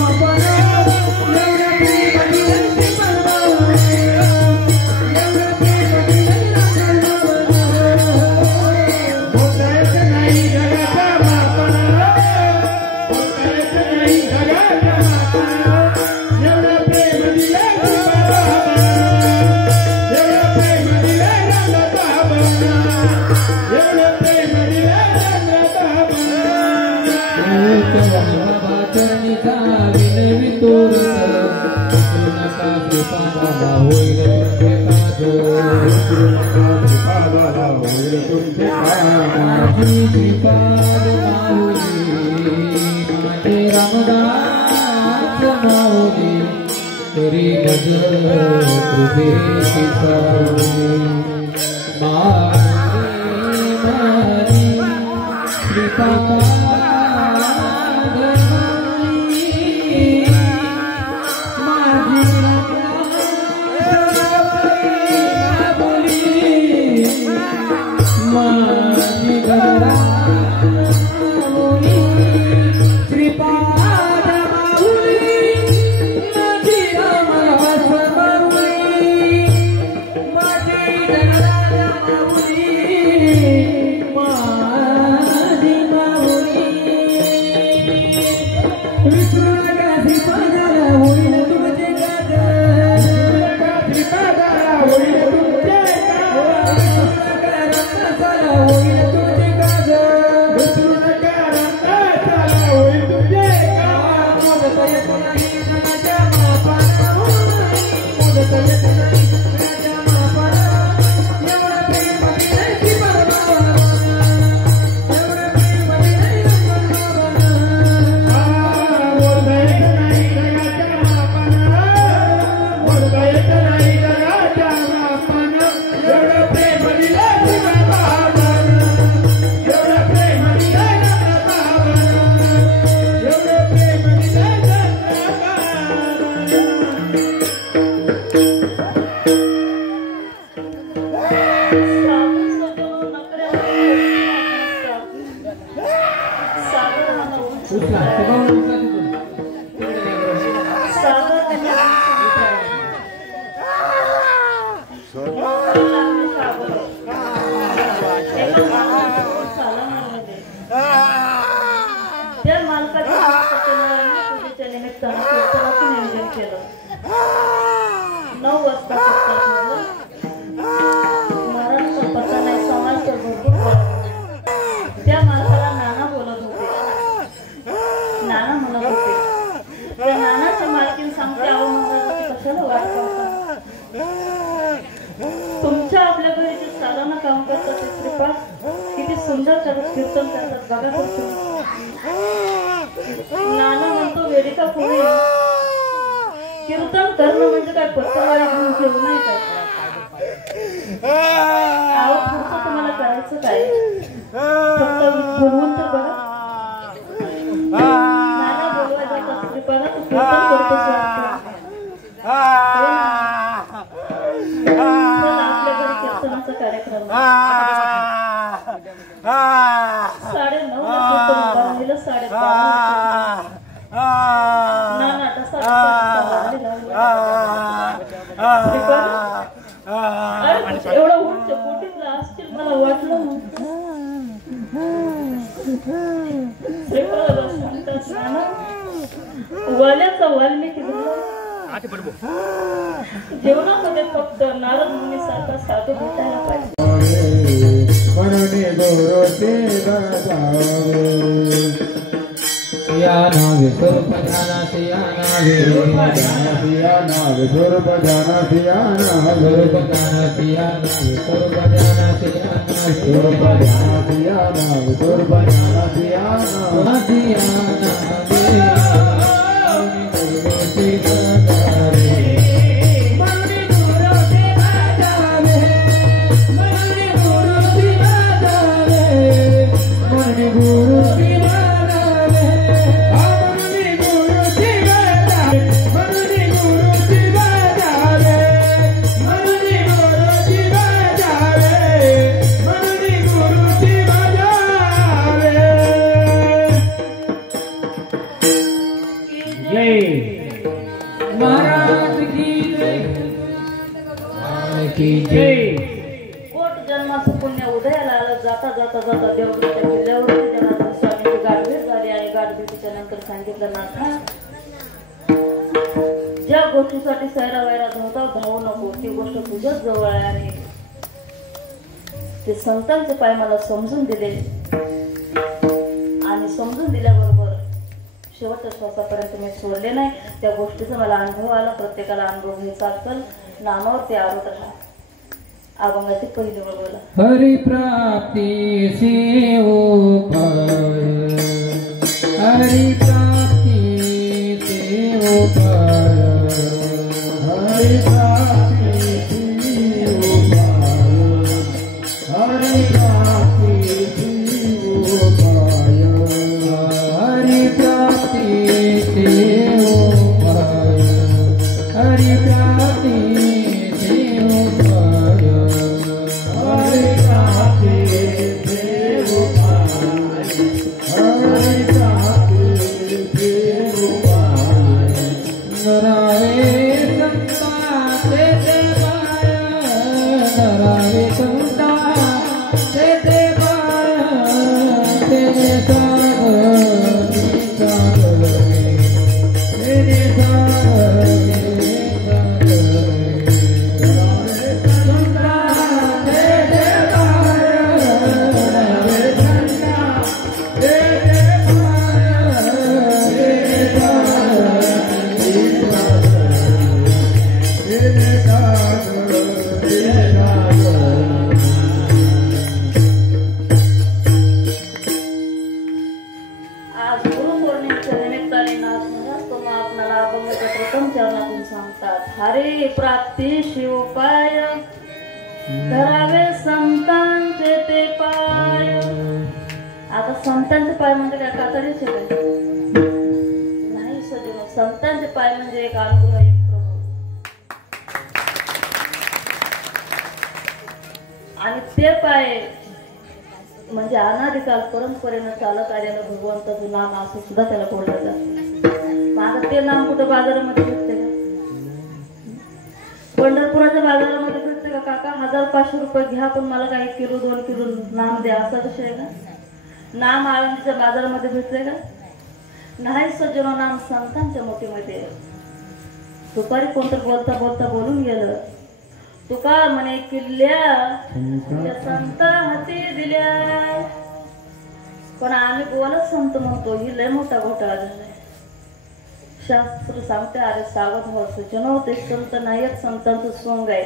एवढ्या प्रेमाने रामदास माऊली तेरी नजर कृपेची सावली, मारी मारी श्रीपाद बाप्पा किती सुंदर कीर्तन करतात बघा कसं. नाना म्हणतो वेदिका पुढे कीर्तन करणं म्हणजे काय पत्तरवाळी घेऊन ठेवू नाही का. आहो पुढचं तुम्हाला करायचं काय फक्त बोलवून तर बघा. नाना बोलवाय जातात श्रीपादा तू कीर्तन करतोस वाटतं. आपल्या घरी कीर्तनाचा कार्यक्रम 9:30 कीर्तन 12:30 नाना तसा एवढा उंच पोटीतला असतील मला वाटलं वाल्याचा वाल्मिकी जेवणामध्ये फक्त नारद मुनी सारखा साधू भेटायला पाहिजे. सियाना विस्वरूप ध्याना सियाना स्वरूप ध्याना सियाना विस्वरूप ध्याना सियाना स्वरूप ध्याना सियाना विस्वरूप ध्याना सियाना स्वरूप ध्याना सियाना विस्वरूप ध्याना सियाना सियाना कोट जन्माचं पुण्य उदयाला आलं. जाता जाता जाता देवगिरीच्या किल्ल्यावरती जनार्दन स्वामीची गाठभेट झाली आणि गाठभेटीच्या नंतर सांगितलं नाथा ज्या गोष्टीसाठी सैरा वैरा धावू नको ती गोष्ट तुझ्याच जवळ आहे. आणि ते संतांचे पाय मला समजून दिले आणि समजून दिल्याबरोबर शेवटच्या श्वासापर्यंत मी सोडले नाही. त्या गोष्टीचा मला अनुभव आला. प्रत्येकाला अनुभव घ्यायचा असेल नामावरती आरोप राहा. अभंगाची पहिली बोला हरि प्राप्ती सेवक हरि प्राप्ती सेवक हरि प्राप्ती सेवक हरि प्राप्ती सेवक हरि प्राप्ती सेवक हरि प्राप्ती हरे प्राप्ती शिवपाय धरावे संतांचे ते पाय. आता संतांचे पाय म्हणजे काय कातडीचे काय नाही सजून. संतांचे पाय म्हणजे एक अनुभव आहे प्रभू. आणि ते पाय म्हणजे अनादिकाल परंपरेनं चालत आलेलं भगवंताचं नाम असं सुद्धा त्याला बोललं जातं. माझं ते नाम कुठं बाजारामध्ये भेटते का? पंढरपुराच्या बाजारामध्ये भेटते का काका? 1500 रुपये घ्या पण मला काय 1 किलो 2 किलो नाम द्या असा विषय आहे का? नाम आळंदीच्या बाजारामध्ये भेटते का? नाही सज्जनो. नाम संतांच्या मोठीमध्ये. दुपारी कोणतं बोलता बोलता बोलून गेलं तुका म्हणे किल्ल्या संता हाती दिल्या. पण आम्ही बोलत संत म्हणतो ही लय मोठा घोटाळा झालाय. शास्त्र सांगते अरे सावध व्हा सज्जनो. ते संत नाही संतांचं सोंग आहे.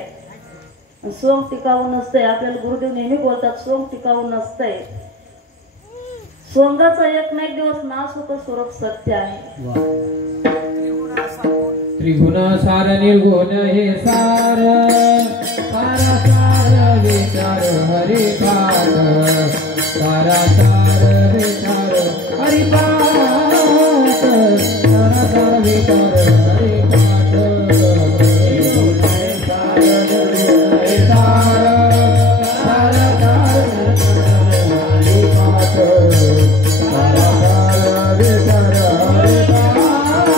सोंग टिकाऊ नसतंय. आपल्याला गुरुदेव नेहमी बोलतात सोंग टिकाऊ नसतंय. सोंगाचा एक ना एक दिवस नाश होतो. स्वरूप सत्य आहे. त्रिगुण सार निर्गुण हे सार सारा सार विचार हरि पाठ सारा सार विचार हरि पाठ सारा सार विचार हरि पाठ सारा सार हरि पाठ सारा सार विचार हरि पाठ सारा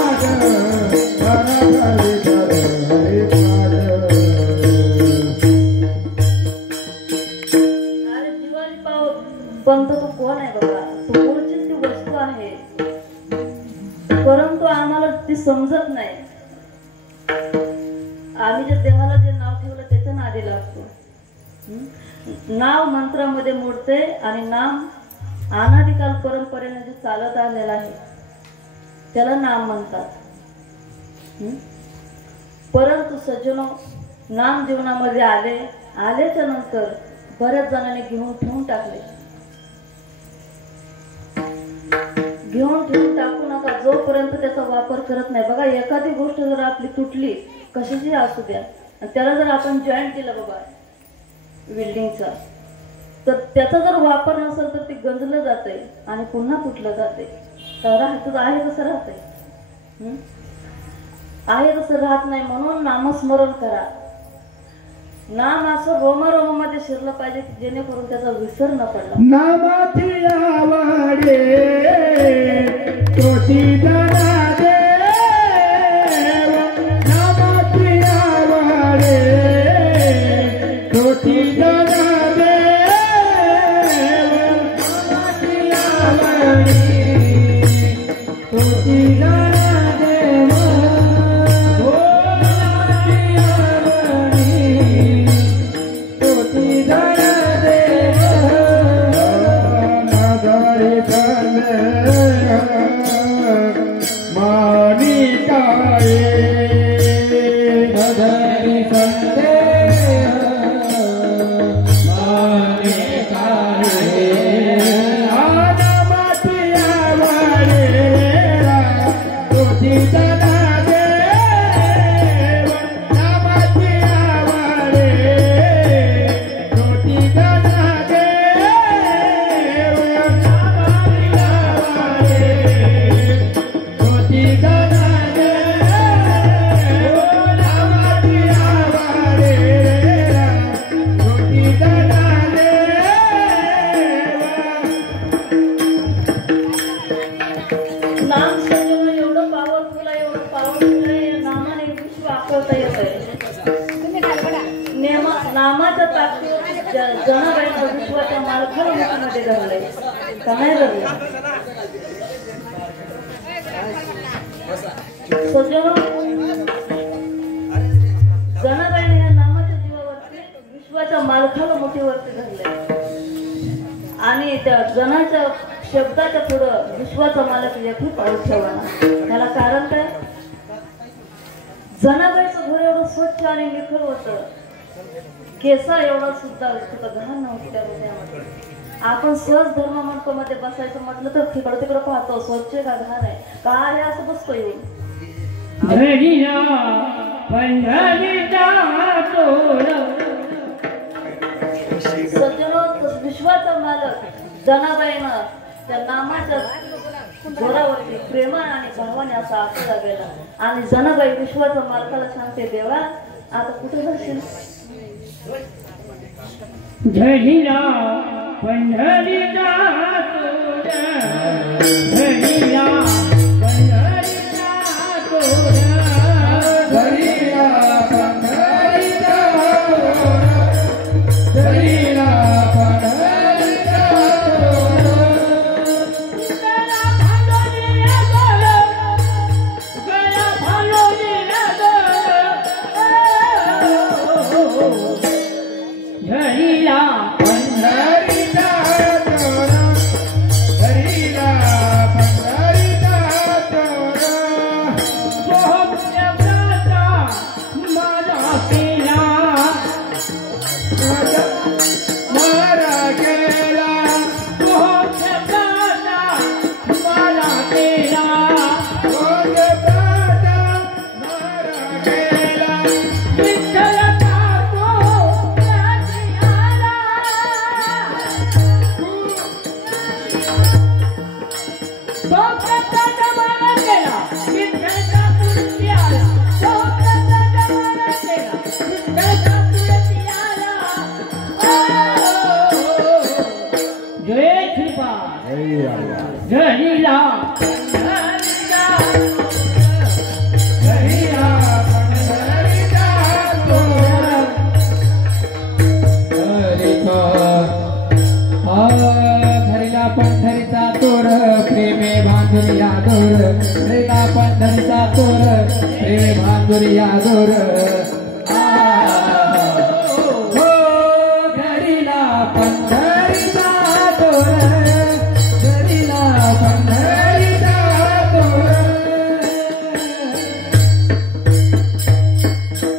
सार विचार हरि पाठ. अरे दिवाळी पंत तो कोण आहे बाबा? तो मूळचीच ती वस्तू आहे, परंतु आम्हाला ती समजत नाही. आम्ही जे देवाला जे नाव ठेवलं त्याच्या नादी लागतो. नाव मंत्रामध्ये मोडते आणि नाम अनादिकाल परंपरेने जे चालत आलेलं आहे त्याला नाम म्हणतात. परंतु सज्जनो, नाम जीवनामध्ये आल्याच्या नंतर बऱ्याच जणांनी घेऊन ठेवून टाकले. घेऊन ठेवून टाकू नका जोपर्यंत त्याचा वापर करत नाही. बघा, एखादी गोष्ट जर आपली तुटली, कशाची असू द्या, आणि त्याला जर आपण जॉईंट केलं बाबा बिल्डिंगचा, तर त्याचा जर वापर नसेल तर ते गंजलं जाते आणि पुन्हा तुटलं जाते. तर राहत आहे कसं राहतंय? आहे तसं राहत नाही. म्हणून नामस्मरण करा. नाम असं रोमारोमामध्ये शिरलं पाहिजे जेणेकरून त्याचा विसर न पडला. नामाची आवडे तोची दाना देव नामाची आवडे तोची दाना देव नामाची आवडे तोची दाना देव नामाची आवडे तोची दाना देव नगरी मानिकाये नगरी संदेह मानिकाये आनामाची आवडे तुझी दाना देव नामाची आवडे तुझी दाना देव नामाची आवडे तुझी दाना देव नामाची आवडे तुझी दाना देव. नाम सजवणं एवढं पॉवरफुल आहे, एवढं पॉवरफुल आहे. या नामाने विश्व आखवता येतंय. नामाच्या ताकदीवर जनाबाईंना विश्वाच्या मालकाला मुठीमध्ये धरलंय का नाही धरलं? सज्जनो, जनाबाईने या नामाच्या जीवावरती विश्वाच्या मालकाला मुठीवरती धरलंय आणि त्या जनाच्या शब्दाच्या पुढं विश्वाचा मालक एकही पाऊल ठेवला. त्याला कारण काय? जनाबाईचं घर एवढं स्वच्छ आणि निखळ होतं, केसा एवढा सुद्धा घाण नव्हती त्या हृदयामध्ये. आपण सहज धर्म मंडपामध्ये बसायचं म्हटलं तर तिकडं तिकडं पाहतो, स्वच्छ का घाण आहे काय असं बसतो येऊन. सज्जनो, विश्वाचा मालक जनाबाईनं त्या नामाच्या जोरावरती प्रेमाने आणि भावाने असा आखला गेला. आणि जनाबाई विश्वाच्या मालकाला सांगते, देवा आता कुठे जाशील? झडिला पंढरीचा तोड झडिला पंढरीचा तोड झडिला पंढरीचा तोड झडिला पंढरीचा तोड गला भालोनीला दोड गला भालोनीला दोड झडिला पंढरीचा तोड झडिला पंढरीचा प्रेमांदुरिया दोर हो घडीला पंढरीचा दोर घडीला पंढरीचा दोर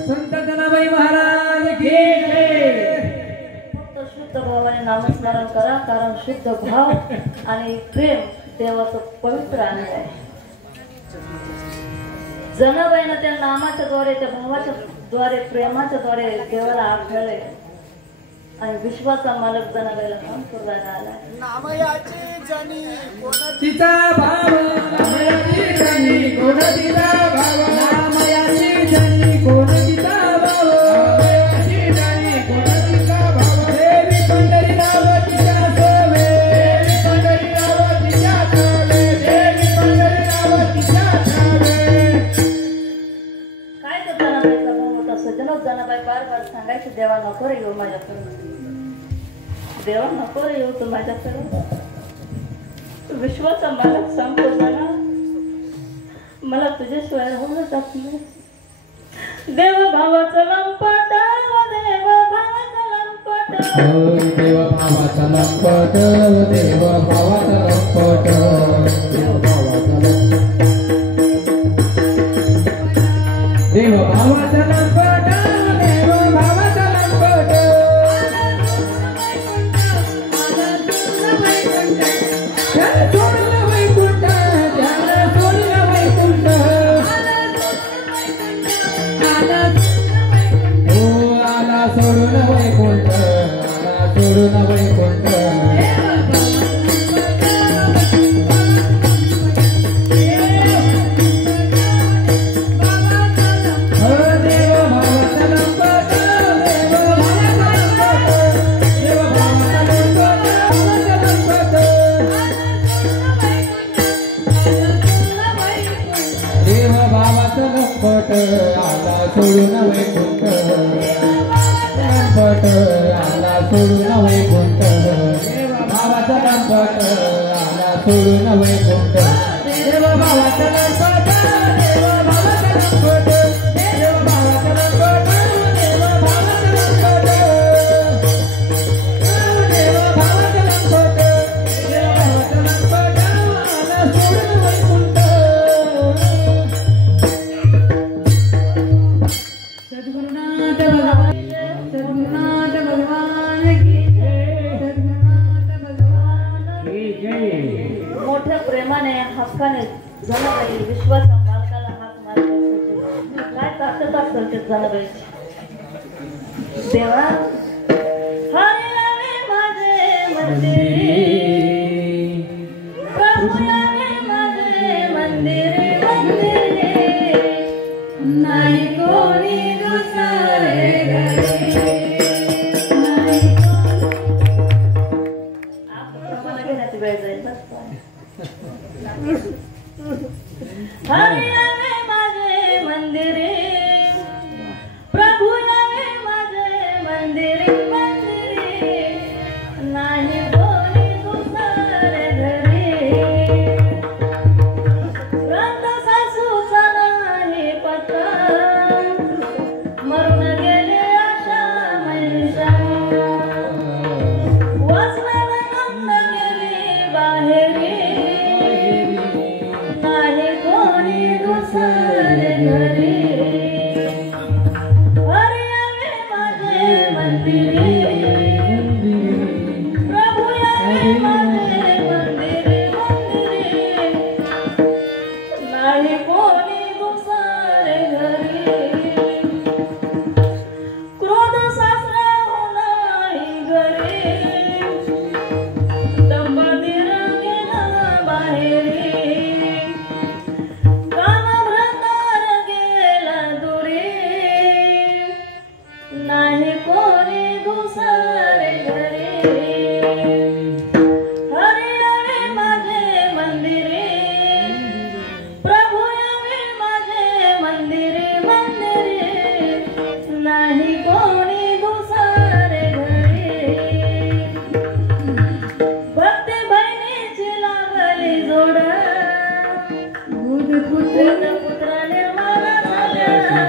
संत जनाबाई महाराज की जय. फक्त शुद्ध भावाने नामस्मरण करा, कारण शुद्ध भाव आणि प्रेम देवाचं पवित्र अंग आहे. जनाबाईनं त्या नामाच्या द्वारे, त्या भावाच्या द्वारे, प्रेमाच्या द्वारे देवाला आठवले आणि विश्वाचा मालक जनाबाईला काम करायला आला. तिचा भाव नामयाची जनी कोण तिचा भाव नामयाची जनी कोण तिचा भाव नामयाची जनी कोण तिचा भाव देवी पंढरी नाव तिच्या सेवे देवी पंढरी नाव तिच्या सेवे देवी पंढरी नाव तिच्या सेवे. काय ते जनाबाईचा भाव होता सजनच. जनाबाई बार बार सांगायचे देवा नको रे येऊ माझ्याकडे, देवा नको रे येऊ तू माझ्याकडे. विश्वाचा मालक सांगतो मला तुझ्याशिवाय राहूनच जात नाही. देव भावाचा लंपट, देव भावाचा लंपट, देव भावाचा लंपट, देव भावाचा लंपट, देव भावाचा लंपट, देव भावाचा लंपट, देव भावाचा लंपट. त्याला सोडलं वैकुंठ, त्याला सोडलं वैकुंठ, हो आला सोडून वैकुंठ, आला सोडून वैकुंठ. हो देव भावाचा लंपट, देव भावाचा लंपट, देव भावाचा लंपट, भावाचा लंपट. देव भावाचा लंपट आला सोडून वैकुंठ, लंपट आला सोडून वैकुंठ, देव भावाचा लंपट आला सोडून वैकुंठ, देव भावाचा लंपट, देव भावाचा लंपट, देव भावाचा लंपट, देव भावाचा लंपट, देव भावाचा लंपट, देव भावाचा लंपट आला सोडून वैकुंठ. सद्गुरुनाथ भगवान की जय, सद्गुरुनाथ भगवान की जय. मोठ्या प्रेमाने हक्काने जनाबाई विश्वाच्या मालकाला हाक मारत असायचे. काय ताकद असेल ते जनाबाईची. देवा हरी रामे माझे मंदिरी, प्रभू रामे माझे मंदिरी, मंदिरी नाही कोणी दुसरे घरी, नाही कोणी घेण्याची वेळ जाईल. हरी रामे माझे मंदिरे, प्रभू रामे माझे मंदिरे, मंदिरे नाही कोणी दुसरे घरी. रंग सासूचा नाही पत्ता, मरून गेले आशा महिषा, वासनाला नंद गेली बाहेरी, नाही कोणी दुसरे घरी. हरी रामे माझे मंदिरी, प्रभू रामे माझे मंदिरी, मंदिरी नाही कोणी दुसरे घरी. क्रोध सासरा नाही घरी, दंपतीर गेला बाहेरी, काम भ्रतार गेला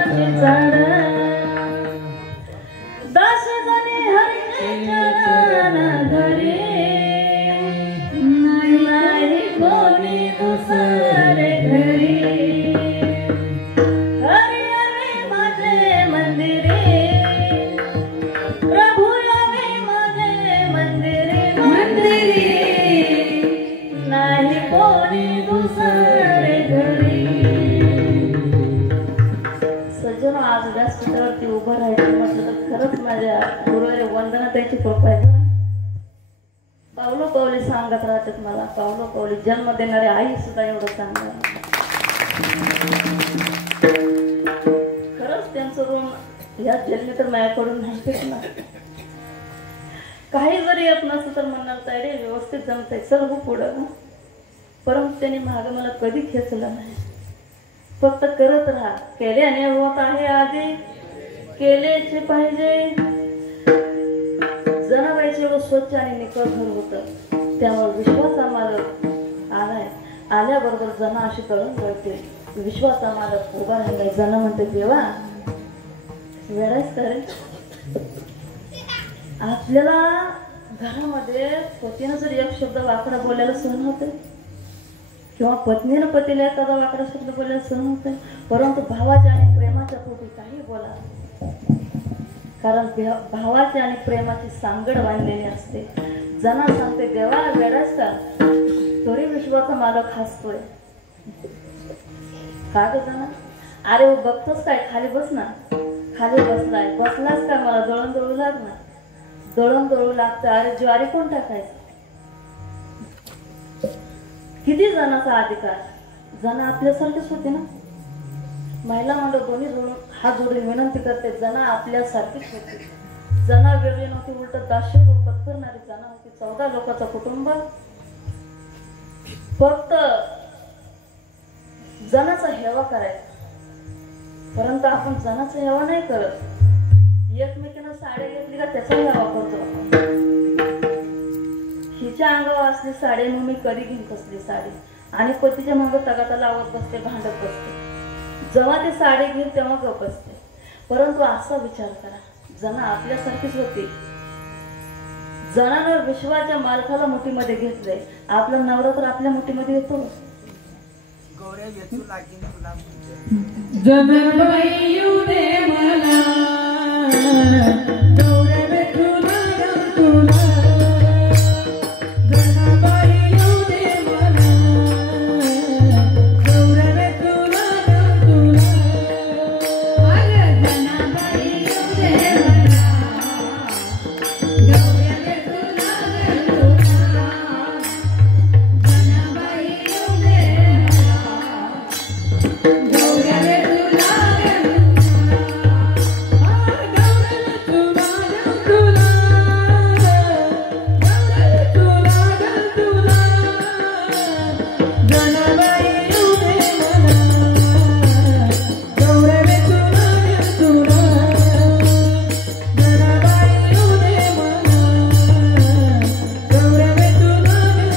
फुलाची झाड दास जणी हरीचे चरण धरे नाही कोणी दुसरे घरी हरी यावे माझे मंदिरे प्रभू यावे माझे मंदिरे मंदिरे नाही कोणी दुसरे घरी सज्जन आज व्यासपीठावरती उभं राहायचं म्हटलं तर खरंच माझ्या गुरुवारी वंदना त्याची कृपा आहे पावलो पावली सांगत राहतात मला पावलो पावली जन्म देणारी आई सुद्धा एवढं सांगणार खरंच त्यांचं ऋण ह्या जन्मी तर माझ्याकडून नाही भेटणार काही जरी येत नसतं तर म्हणणार तायडे व्यवस्थित जमतंय चल हो पुढं परंतु त्यांनी मागं मला कधी खेचलं नाही फक्त करत राहा केल्याने होत आहे आधी केलेचे पाहिजे जनाबाईचे एवढं स्वच्छ आणि निकळ घर होतं त्यामुळे विश्वाचा मालक आलाय आल्याबरोबर जना अशी कळून कळते विश्वाचा मालक उभा राहिलाय जना म्हणते देवा वेळाच करे आपल्याला घरामध्ये पतीनं जर एक शब्द वाकडा बोलायला सहन होते किंवा पत्नीनं पतीला एखादा वाकडा शब्द बोलायला सहन होते परंतु भावाच्या आणि प्रेमाच्या पोटी काही बोला कारण भावाची आणि प्रेमाची सांगड बांधलेली असते जना सांगते देवा वेळाच का तरी विश्वाचा मालक हसतोय का ग जना अरे बघतोस काय खाली बस ना खाली बसलास का मला दळण दळू लाग ना दळण दळू लागतं अरे ज्वारी कोण टाकायचं किती जणाचा अधिकार जना आपल्यासारखेच होते ना महिला मंडळ दोन्ही जोडून हात जोडून विनंती करते जना आपल्यासारखीच होती जना वेगळी नव्हती उलट 500 लोक पत्करणारी जना होती 14 लोकांचं कुटुंब फक्त जनाचा हेवा करायचा परंतु आपण जनाचा हेवा नाही करत एकमेकीनं साडी घेतली का त्याचा हेवा करतो हिच्या अंगावर असली साडी मग मी कधी घेऊन कसली साडी आणि पतीच्या मागं तगाता लावत बसते भांडत बसते जेव्हा ते साडी घेईल तेव्हा गप असते परंतु असा विचार करा जना आपल्यासारखीच होती जनावर विश्वाच्या मालकाला मुठीमध्ये घेतलंय आपला नवरा तर आपल्या मुठीमध्ये येतो जनाबाई येऊ दे मला गौऱ्या भेटू लागल तुला जनाबाई येऊ दे मला गौऱ्या भेटू लागल तुला जनाबाई येऊ दे मला गौऱ्या भेटू लागल तुला जनाबाई येऊ दे गौऱ्या भेटू लागल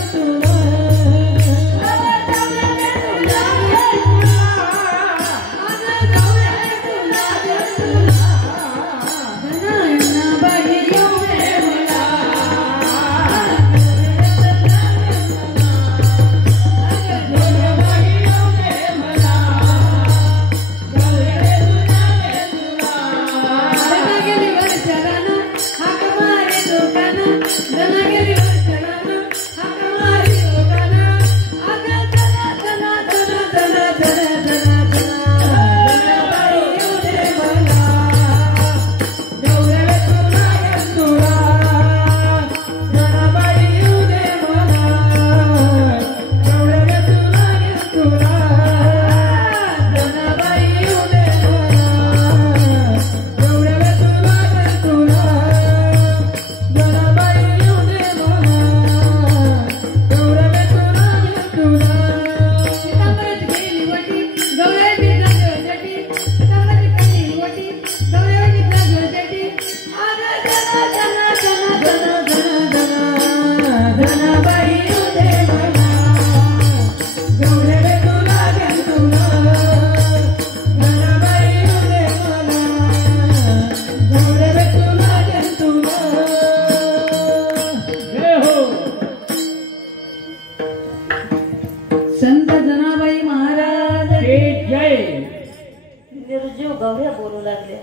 निर्जीव गौऱ्या बोलू लागल्या.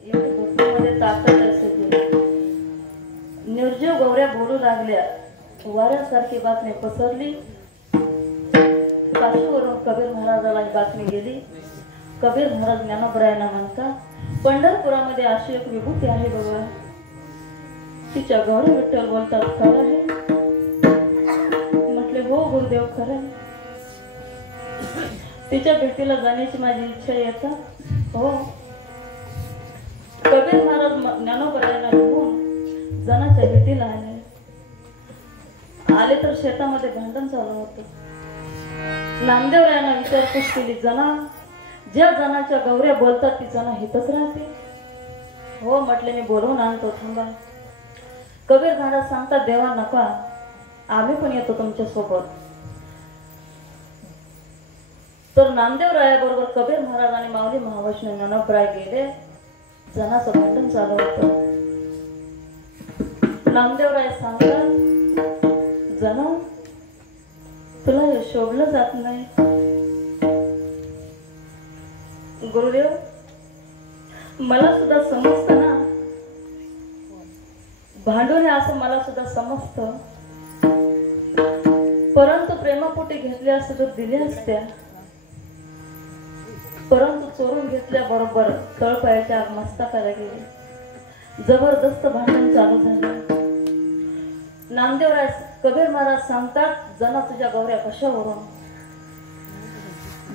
एवढी भक्तीमध्ये ताकद असेल. निर्जीव गौऱ्या बोलू लागल्या. वाऱ्यासारखी बातमी पसरली. काशीवरून कबीर महाराजाला ही बातमी गेली. कबीर महाराज ज्ञानोबरायांना म्हणतात, पंढरपुरामध्ये अशी एक विभूती आहे बघा, तिच्या गौरी विठ्ठल बोलतात, खरं आहे? म्हटले हो गुरुदेव, खरं आहे. तिच्या भेटीला जाण्याची माझी इच्छा येतात. हो. कबीर महाराज ज्ञानोबरायांना घेऊन जनाच्या भेटीला आले तर शेतामध्ये भांडण चालू होतं. नामदेवरायांना विचारपूस केली, जना ज्या जनाच्या गौऱ्या बोलतात ती जना हितच राहते? हो म्हटले, मी बोलवून आणतो, थांबा. कबीर महाराज सांगतात, देवा नका, आम्ही पण येतो तुमच्या सोबत. तर नामदेवरायाबरोबर कबीर महाराज आणि माऊली महावैष्णव ज्ञानोबराय गेले. जनाचं भांडण चालू होतं. नामदेवराय सांगतात, जना तुला हे शोभलं जात नाही. गुरुदेव, मला सुद्धा समजतं ना, भांडून असं मला सुद्धा समजतं, परंतु प्रेमापोटी घेतल्या असते तर दिल्या असत्या, परंतु चोरून घेतल्याबरोबर तळपायाच्या मस्तकाला गेली. जबरदस्त भांडण चालू झालं. नामदेवराय कबीर महाराज सांगतात, जना तुझ्या गौऱ्या कशावरून?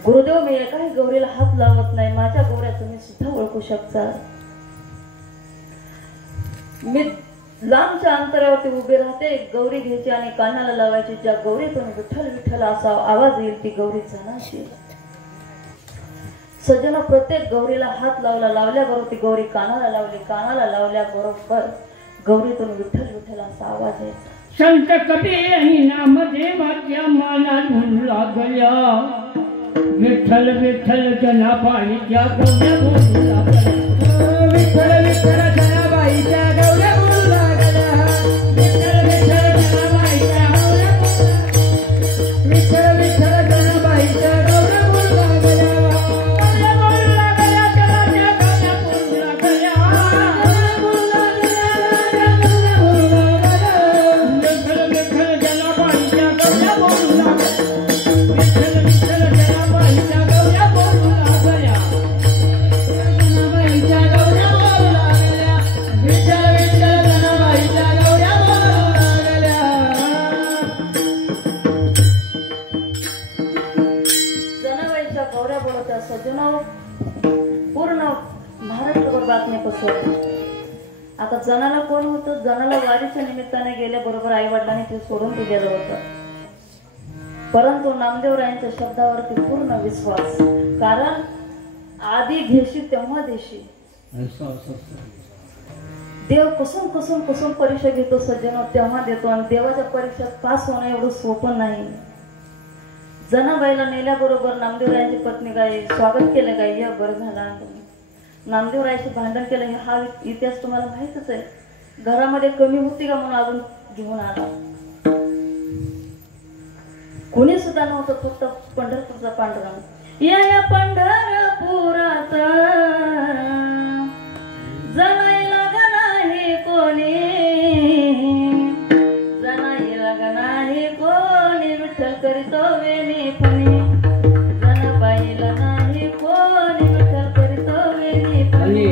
गुरुदेव, मी एकाही गौरीला हात लावत नाही, माझ्या गौऱ्या तुम्ही सुद्धा ओळखू शकता. मी लांबच्या अंतरावरती उभे राहते, गौरी घ्यायची आणि कानाला लावायची. ज्या गौरीतून विठ्ठल विठ्ठल असा आवाज येईल ती गौरी जनाची. सज्जना, प्रत्येक गौरीला हात लावल्याबरोबर ती गौरी कानाला लावली, कानाला लावल्याबरोबर गौरीतून विठ्ठल विठ्ठल असा आवाज यायचा. संत कबीर आणि नामदेवाच्या माला म्हणू लागल्या, विठ्ठल विठ्ठल जनाबाईच्या गौऱ्या बोलू लागल्या. विठ्ठल विठ्ठल जनाबाईच्या गौऱ्या बोलू लागल्या. विठ्ठल विठ्ठल जनाबाईच्या गौऱ्या बोलू लागल्या. विठ्ठल विठ्ठल जनाबाईच्या गौऱ्या बोलू लागल्या. गौऱ्या बोलू लागल्या, देवाच्या गौऱ्या बोलू लागल्या. विठ्ठल विठ्ठल जनाबाईच्या गौऱ्या बोलू लागल्या. विठ्ठल विठ्ठल जनाबाईच्या गौऱ्या बोलू लागल्या. जनाबाईच्या गौऱ्या बोलू लागल्या. विठ्ठल विठ्ठल जनाबाईच्या गौऱ्या बोलू लागल्या. जनाबाईच्या गौऱ्या बोलवत्या. सज्जना, पूर्ण महाराष्ट्रभर बातमी पसरली. आता जनाला कोण होतं? जनाला वारीच्या निमित्ताने गेल्याबरोबर आई वडिलांनी ते सोडून दिलेलं होतं, परंतु नामदेवरायांच्या शब्दावरती पूर्ण विश्वास. कारण आधी घेशी तेव्हा देशी. देव कुसून परीक्षा घेतो सज्जन, तेव्हा देतो. आणि देवाच्या परीक्षेत पास होणं एवढं सोपं नाही. जनाबाईला नेल्याबरोबर नामदेवरायांची पत्नी काय स्वागत केलं, काय या बरं झाला. नामदेवरायाशी भांडण केलं, हा इतिहास तुम्हाला माहितच आहे. घरामध्ये कमी होती का म्हणून अजून घेऊन आला. कोणी सुद्धा नव्हतं, फक्त पंढरपूरचा पांडुरंग. या पंढरपुरात जनाईला नाही कोणी, जनाईला नाही कोणी, विठ्ठल करीतो वेणी फणी. जनाबाईला नाही कोणी, विठ्ठल करीतो वेणी फणी.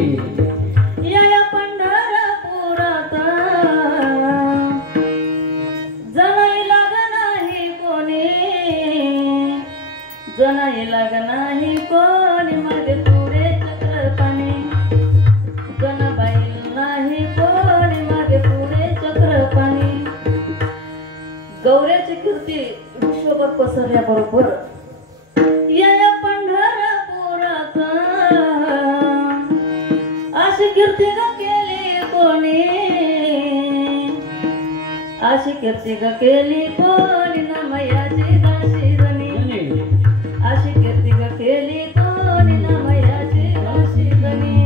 या पंढरपुरात जनाईला नाही कोणी, जनाईला नाही कोणी, मागे पुढे चक्रपाणी. जनाबाईला नाही कोणी, मागे पुढे चक्रपाणी. गौऱ्याची कीर्ती विश्वभर पसरल्याबरोबर या पंढरपुरात अशी कीर्ती ग केली कोणी, अशी कीर्ती ग केली कोणी, नमयाची दासी जनी. अशी कीर्ती ग केली कोणी, नमयाची दासी जनी.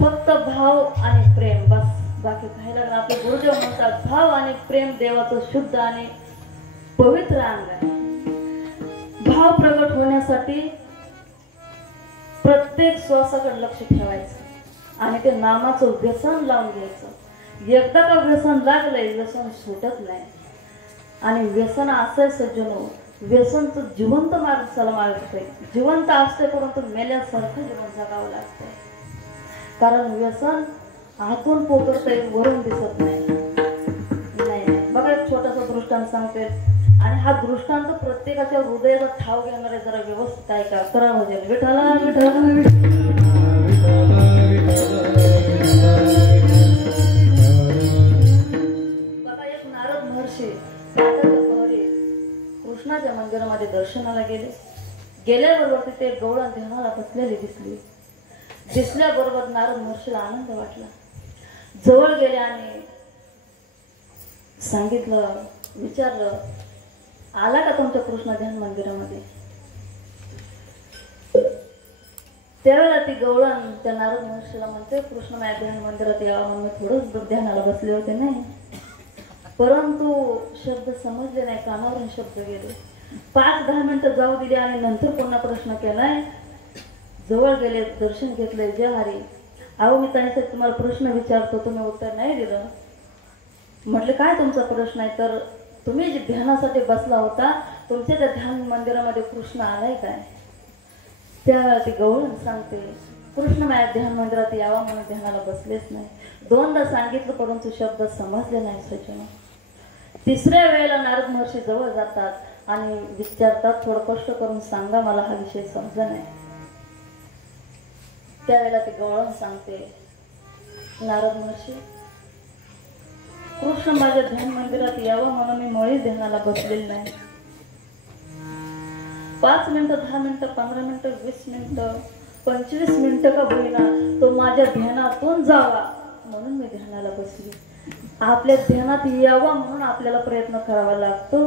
फक्त भाव आणि प्रेम, बस, बाकी काही लागलं. आपले गुरुदेव म्हणतात, भाव आणि प्रेम देवाचं शुद्ध आणि पवित्र अंग आहे. भाव भाव प्रगट होण्यासाठी प्रत्येक श्वासाकडे लक्ष ठेवायचं आणि ते नामाचं व्यसन लावून घ्यायचं. एकदा का व्यसन लागलंय व्यसन सुटत नाही. आणि व्यसन असं सज्जनो, व्यसनचं जिवंत माणसाला मारतंय. जिवंत असते परंतु मेल्यासारखं जीवन जगावं लागतंय. कारण व्यसन आतून पोतरतंय, वरून दिसत नाही. बघा एक छोटासा दृष्टांत सांगते आणि हा दृष्टांत प्रत्येकाच्या हृदयाचा ठाव घेणारे जरा व्यवस्थित ऐका. करा म्हणजे विठाला विठाला बघा एक नारद महर्षी कृष्णाच्या मंदिरामध्ये दर्शनाला गेल्याबरोबर तिथे गवळण ध्यानाला बसलेली दिसल्याबरोबर नारद महर्षीला आनंद वाटला. जवळ गेले आणि सांगितलं, विचारलं, आला का तुमच्या कृष्ण ध्यान मंदिरामध्ये? त्यावेळेला ती गवळण त्या नारद महर्षीला म्हणते, कृष्ण माझ्या ध्यान मंदिरात यावं म्हणून थोडंच ध्यानाला बसले होते नाही, परंतु शब्द समजले नाही, कानावरून शब्द गेले. 5-10 मिनिटं जाऊ दिले आणि नंतर पुन्हा प्रश्न केलाय. जवळ गेले, दर्शन घेतले. जय हरी. अहो मी त्यांच्यासाठी तुम्हाला प्रश्न विचारतो, तुम्ही उत्तर नाही दिलं. म्हटले काय तुमचा प्रश्न आहे? तर तुम्ही जे ध्यानासाठी बसला होता तुमच्या त्या ध्यान मंदिरामध्ये कृष्ण आलाय काय? त्या ती गवळण सांगते, कृष्ण माझ्या ध्यान मंदिरात यावा म्हणून ध्यानाला बसलेच नाही. 2दा सांगितलं परंतु शब्द समजले नाही सज्जन. तिसऱ्या वेळेला नारद महर्षी जवळ जातात आणि विचारतात, थोडं कष्ट करून सांगा, मला हा विषय समजा नाही. त्यावेळेला ती गवळण सांगते, नारद महर्षी कृष्ण माझ्या ध्यान मंदिरात यावं म्हणून मी मुळीच ध्यानाला बसलेली नाही. 5 मिनिटं, 10 मिनिटं, 15 मिनिटं, 20 मिनिटं, 25 मिनिटं का होईना तो माझ्या ध्यानातून जावा म्हणून मी ध्यानाला बसली. आपल्या ध्यानात यावा म्हणून आपल्याला प्रयत्न करावा लागतो.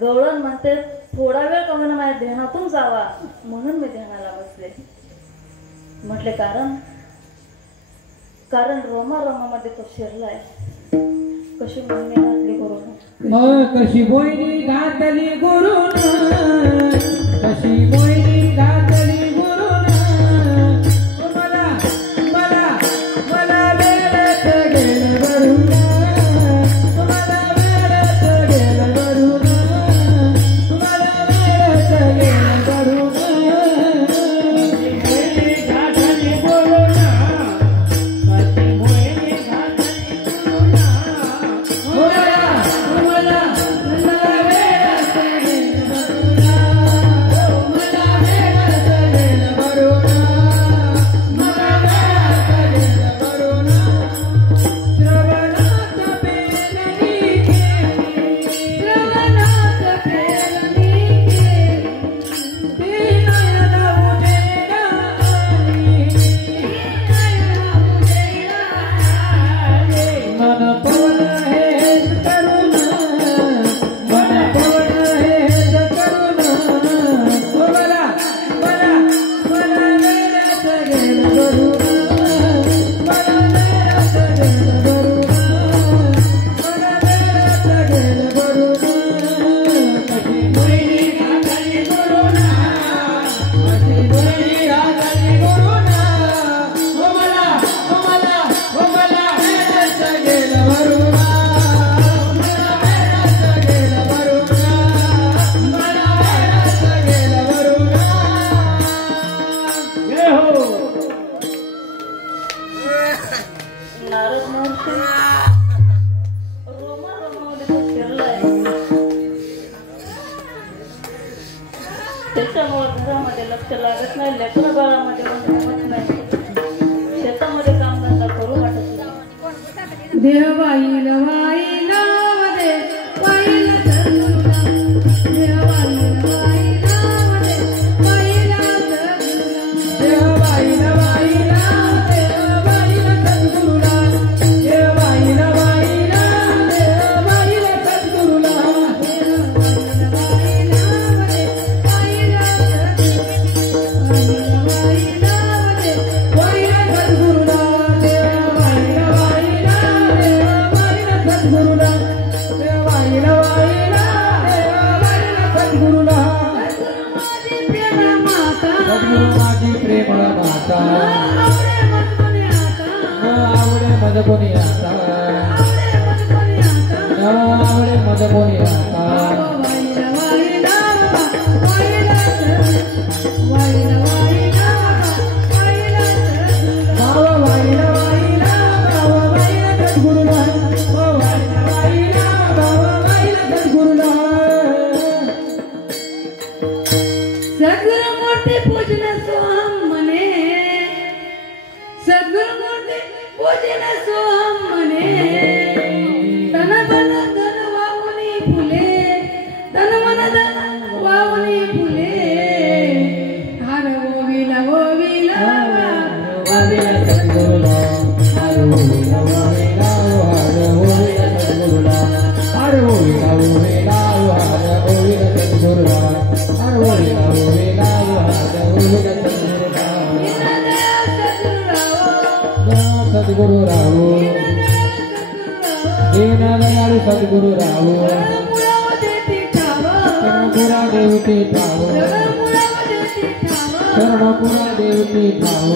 गवळण म्हणते, थोडा वेळ का होईना माझ्या ध्यानातून जावा म्हणून मी ध्यानाला बसले. म्हटले कारण रोमामध्ये तो शिरलाय. कशी मोहिनी घातली गुरुनं, कशी मोहिनी घातली गुरुनं, कशी मोहिनी घातली गुरुनं. मला मला मला वेळच गेलं वरुनं, मला वेळच गेलं वरुनं, मला वेळच गेलं वरुनं. त्याच्यामुळे घरामध्ये लक्ष लागत नाही, लेकरं बाळामध्ये होत नाही, शेतामध्ये कामधंदा करू वाटत नाही. देवाईला वाईला दे वाईला धरुला, देवाईला वाईला दे वाईला धरुला, देवाईला वाईला दे वाईला धरुला, देवाईला वाईला दे वाईला धरुला, देवाईला वाईला दे वाईला धरुला, वाईला धरुला, देवाईला वाईला दे वाईला धरुला. सद्गुरु माझी प्रेमळ माता आवडे मज कोणी आता आवडे मज कोणी आता आवडे मज कोणी आता सद्गुरुमूर्ती पूजन सोहम मने सद्गुरुमूर्ती पूजन सोहम मने तन मन धन वावनी फुले तन मन धन वावनी फुले हर ओविला ओविला ओविला सद्गुरुला हर ओविला ओविला हर ओविला सद्गुरुला हर ओविला ओविला हर ओविला सद्गुरुला हर ओविला ओविला हर ओविला सद्गुरुला सद्गुरु राहो दीनदयाळु सद्गुरु राहो शरणपुरा देवती ठाव शरणपुरा देवती ठाव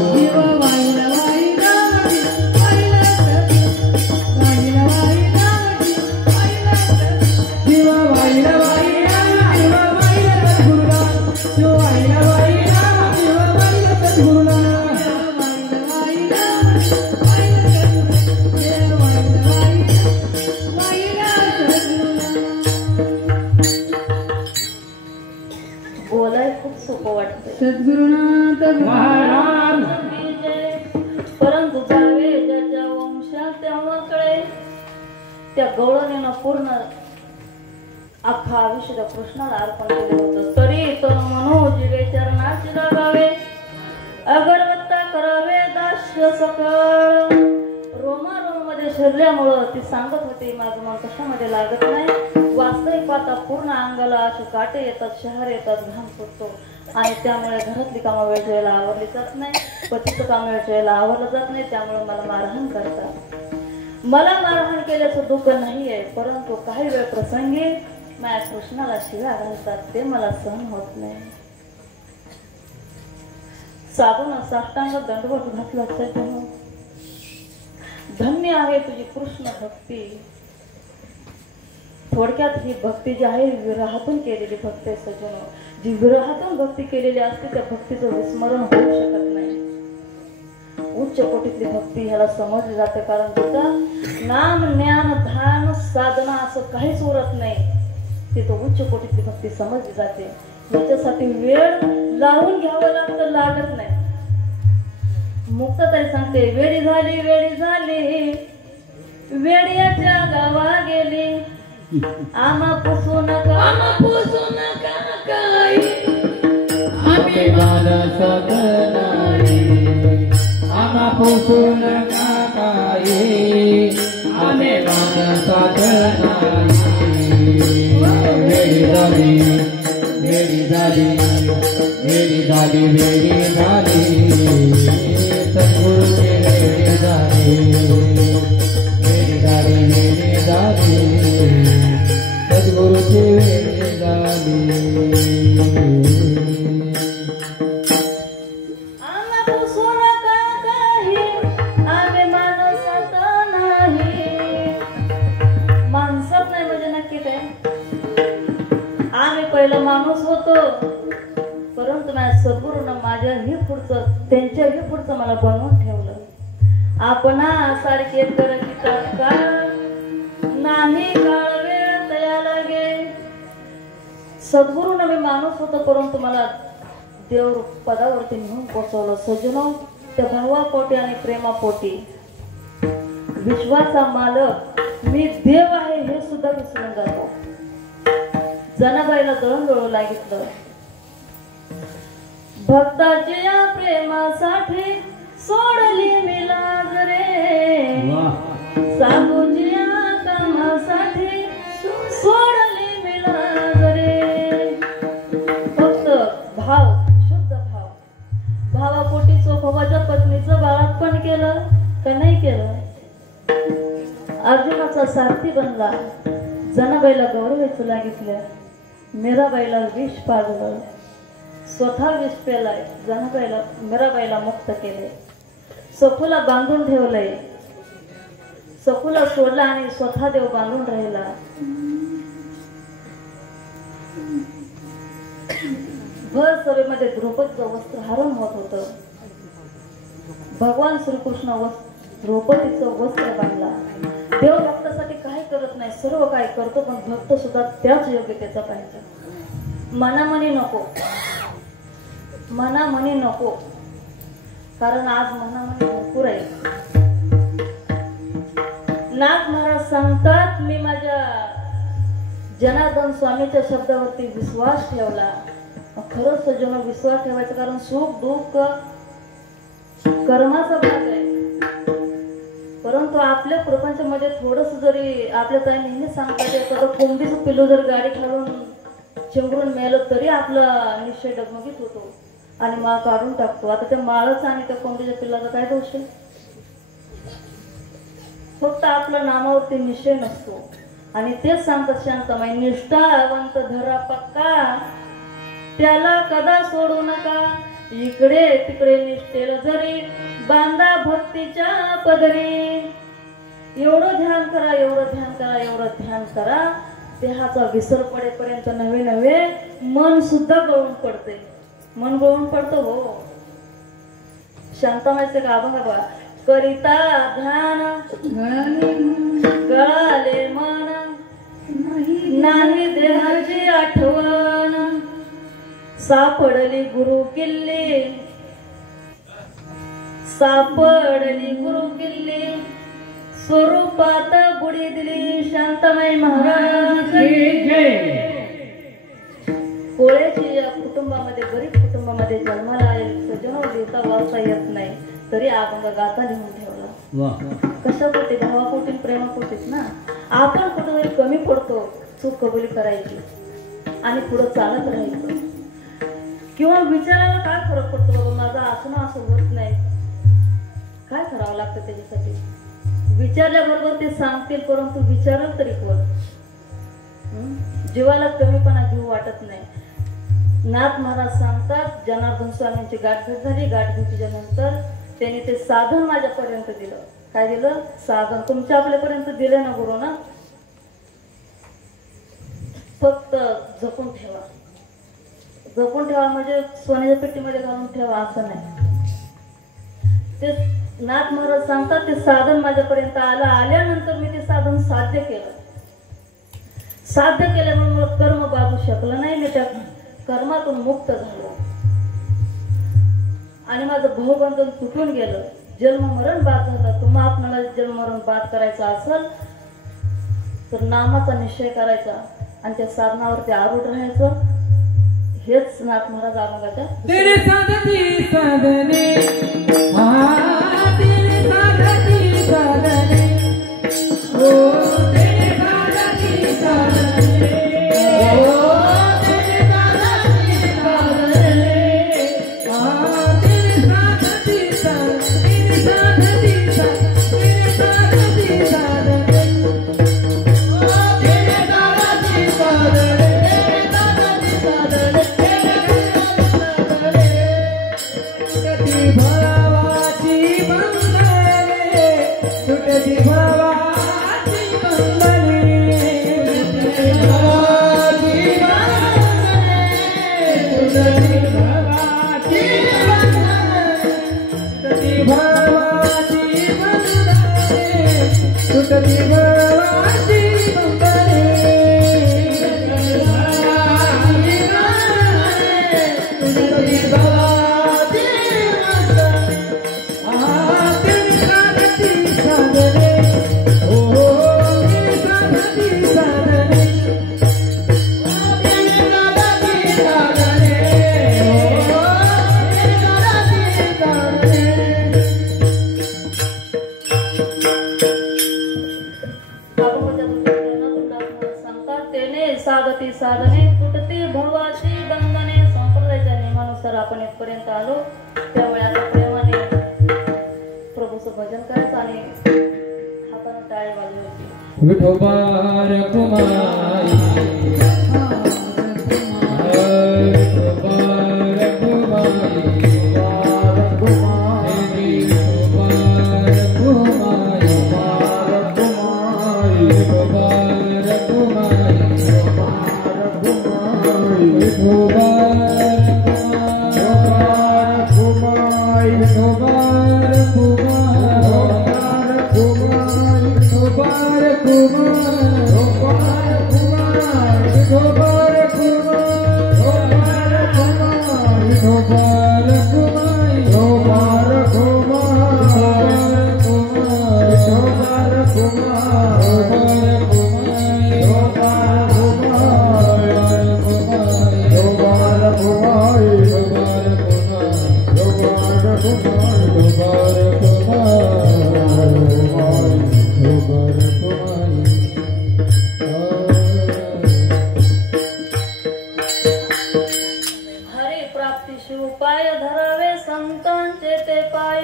बोलाय खूप सोपं वाटतं सद्गुरुनाथ महाराज परंतु जावे ज्याच्या वंशात तेव्हा कळे त्या गवळणीनं पूर्ण अख्खा आयुष्य कृष्णाला अर्पण केलं होतं तरी तो मनोजीवे चरणाची लागावे अगरबत्ता करावे दास्य सकळ रोमारोम मध्ये शिरल्यामुळं ती सांगत होती माझं मन कशामध्ये लागत नाही वास्तविक पाहता पूर्ण अंगाला असे काटे येतात शहर येतात घाम सुटतो आणि त्यामुळे घरातली कामं वेळ वेळेला आवरली जात नाही पतीचं काम वेळ वेळेला आवरलं जात नाही त्यामुळे मला मारहाण करतात मला मारहाण केल्याचं दुःख नाही आहे परंतु काही वेळ प्रसंगी माझ्या कृष्णाला शिव्या घालतात ते मला सहन होत नाही साधून साष्टांग दंडवत घातला त्याच्यानं धन्य आहे तुझी कृष्ण भक्ती थोडक्यात ही भक्ती जी आहे विरहातून केलेली भक्ती सजन जी विरहातून भक्ती केलेली असते त्या भक्तीचं विस्मरण होऊ शकत नाही उच्च कोटीतली भक्ती ह्याला समजली जाते कारण तिथं नाम ज्ञान ध्यान साधना असं काहीच उरत नाही तिथं उच्च कोटीतली भक्ती समजली जाते याच्यासाठी वेळ लावून घ्यावं लागतं लागत नाही मुक्ताताई सांगते वेळी झाली वेड्याच्या गावा गेली आम्हा पुसू नका काही आम्ही मानसत नाही आम्हा पुसू नका काही आम्ही मानसत नाही वेळी झाली सद्गुरुची वेळी झाली सद्गुरुची वेळी झाली आम्हा पुसू नका काही आम्ही माणसात नाही माणसात नाही म्हणजे नक्की काय आम्ही पहिलं माणूस होतो परंतु माझ्या सद्गुरूनं माझ्याही पुढचं त्यांच्याही पुढचं मला बनवून ठेवलं आपणा सारखे करती तात्काळ नाही काळ वेळ तया लागे सद्गुरूनं मी माणूस होतो परंतु मला देव पदावरती नेऊन पोचवलं सजनो त्या भावापोटी आणि प्रेमापोटी विश्वाचा मालक मी देव आहे हे सुद्धा विसरून जातो जनाबाईला दळण दळू लागितलं भक्ताच्या प्रेमासाठी सोडली मी लाज रे साधूच्या कामासाठी सोडली मी लाज रे फक्त भाव शुद्ध भाव भावापोटी चोखोबाच्या पत्नीचं बाळातपण केलं का नाही केलं अर्जुनाचा सारथी बनला जनाबाईला गौरवायचं लागितलं मीराबाईला विष पाजलं स्वतः विष पेलाय, जनाबाईला मीराबाईला मुक्त केले, सखूला बांधून ठेवलंय, सखूला सोडला आणि स्वतः देव बांधून राहिला. भर सभेमध्ये द्रौपदीचं वस्त्रहरण होत होतं. भगवान श्रीकृष्ण द्रौपदीचं वस्त्र बांधला. देव भक्तासाठी काही करत नाही, सर्व काय करतो, पण भक्त सुद्धा त्याच योग्यतेचा पाहिजे. मनामनी नको, मनामनी नको, कारण आज मनामनी भरपूर आहे. नाथ महाराज सांगतात, मी माझ्या जनार्दन स्वामीच्या शब्दावरती विश्वास ठेवला. खरंच जेव्हा विश्वास ठेवायचा, कारण सुख दुःख कर्माचा भाग आहे. परंतु आपल्या प्रपंचामध्ये थोडस जरी आपल्या ताई नेहमी सांगतात, एखादं कोंबडीचं पिल्लू जर गाडी खालून चिंबरून मेलं तरी आपला निश्चय डगमगीत होतो आणि माळ काढून टाकतो. आता त्या माळाचा आणि त्या कोंबडीच्या पिल्लाचा काय दोष आहे? फक्त आपल्या नामावरती निश्चय नसतो. आणि तेच सांगतात शांतमाई, निष्ठावंत धरा पक्का, त्याला कदा सोडू नका, इकडे तिकडे निष्ठेला जरी बांधा भक्तीच्या पदरी. एवढं ध्यान करा, एवढं ध्यान करा, एवढं ध्यान करा, देहाचा विसर पडेपर्यंत नवे नवे मन सुद्धा गळून पडते. मन गळून पडतं हो. शांतमाईचे का बघा, करिता ध्यान गळाले मन, नाही देहाची आठवण, सापडली गुरु किल्ली, सापडली गुरु किल्ली, स्वरूपात बुडी दिली. शांतमाई महाराज कोळ्याची या कुटुंबामध्ये, गरीब कुटुंबामध्ये जन्माला आले, सजन लिहिता वाचता येत नाही, तरी अभंग गाता लिहून ठेवला. कशापोटी? भावापोटी, प्रेमापोटीच ना. आपण कुठेतरी कमी पडतो, चूक कबुली करायची आणि पुढे चालत राहायचं. किंवा विचारायला काय फरक पडतो, बाबा माझा असं ना असं होत नाही, काय करावं लागतं त्याच्यासाठी? विचारल्याबरोबर ते सांगतील, परंतु विचाराल तरी कोण? जीवाला कमीपणा घेऊ वाटत नाही. नाथ महाराज सांगतात, जनार्दन स्वामींची गाठभेट झाली. गाठभेटीच्या नंतर त्यांनी ते साधन माझ्यापर्यंत दिलं. काय दिलं? साधन. तुमच्या आपल्यापर्यंत दिलं ना गुरु ना. फक्त जपून ठेवा. जपून ठेवा म्हणजे सोन्याच्या पेटीमध्ये घालून ठेवा असं नाही. ते नाथ महाराज सांगतात, ते साधन माझ्यापर्यंत आलं. आल्यानंतर मी ते साधन साध्य केलं. साध्य केल्यामुळे मला कर्म बाधू शकलं नाही. मी त्या कर्मातून मुक्त झालो आणि माझं भवबंधन तुटून गेलं. जन्म मरण बाद झालं. तुम्हा आपल्याला जन्म मरण बाद करायचा असेल तर नामाचा निश्चय करायचा आणि त्या साधनावरती आरूढ राहायचं. हेच नाथ महाराज अभंगाच्या तेरे साधती साधने, तेरे साधती साधने, ओ तेरे साधती साधने, ओ तेरे साधती साधने, तेरे साधती साधने, तेरे साधती साधने, तेरे साधती साधने, ओ तेरे साधती साधने, साधने तुटती भवाची बंधने. संप्रदायाच्या नियमानुसार आपण इथपर्यंत आलो. त्यामुळे आता प्रेमाने प्रभूचं भजन करायचं आणि हाताने टाळी वाजवायची. विठोबार कुमार, विठोबार हरी प्राप्तीशी उपाय धरावे संतांचे ते पाय.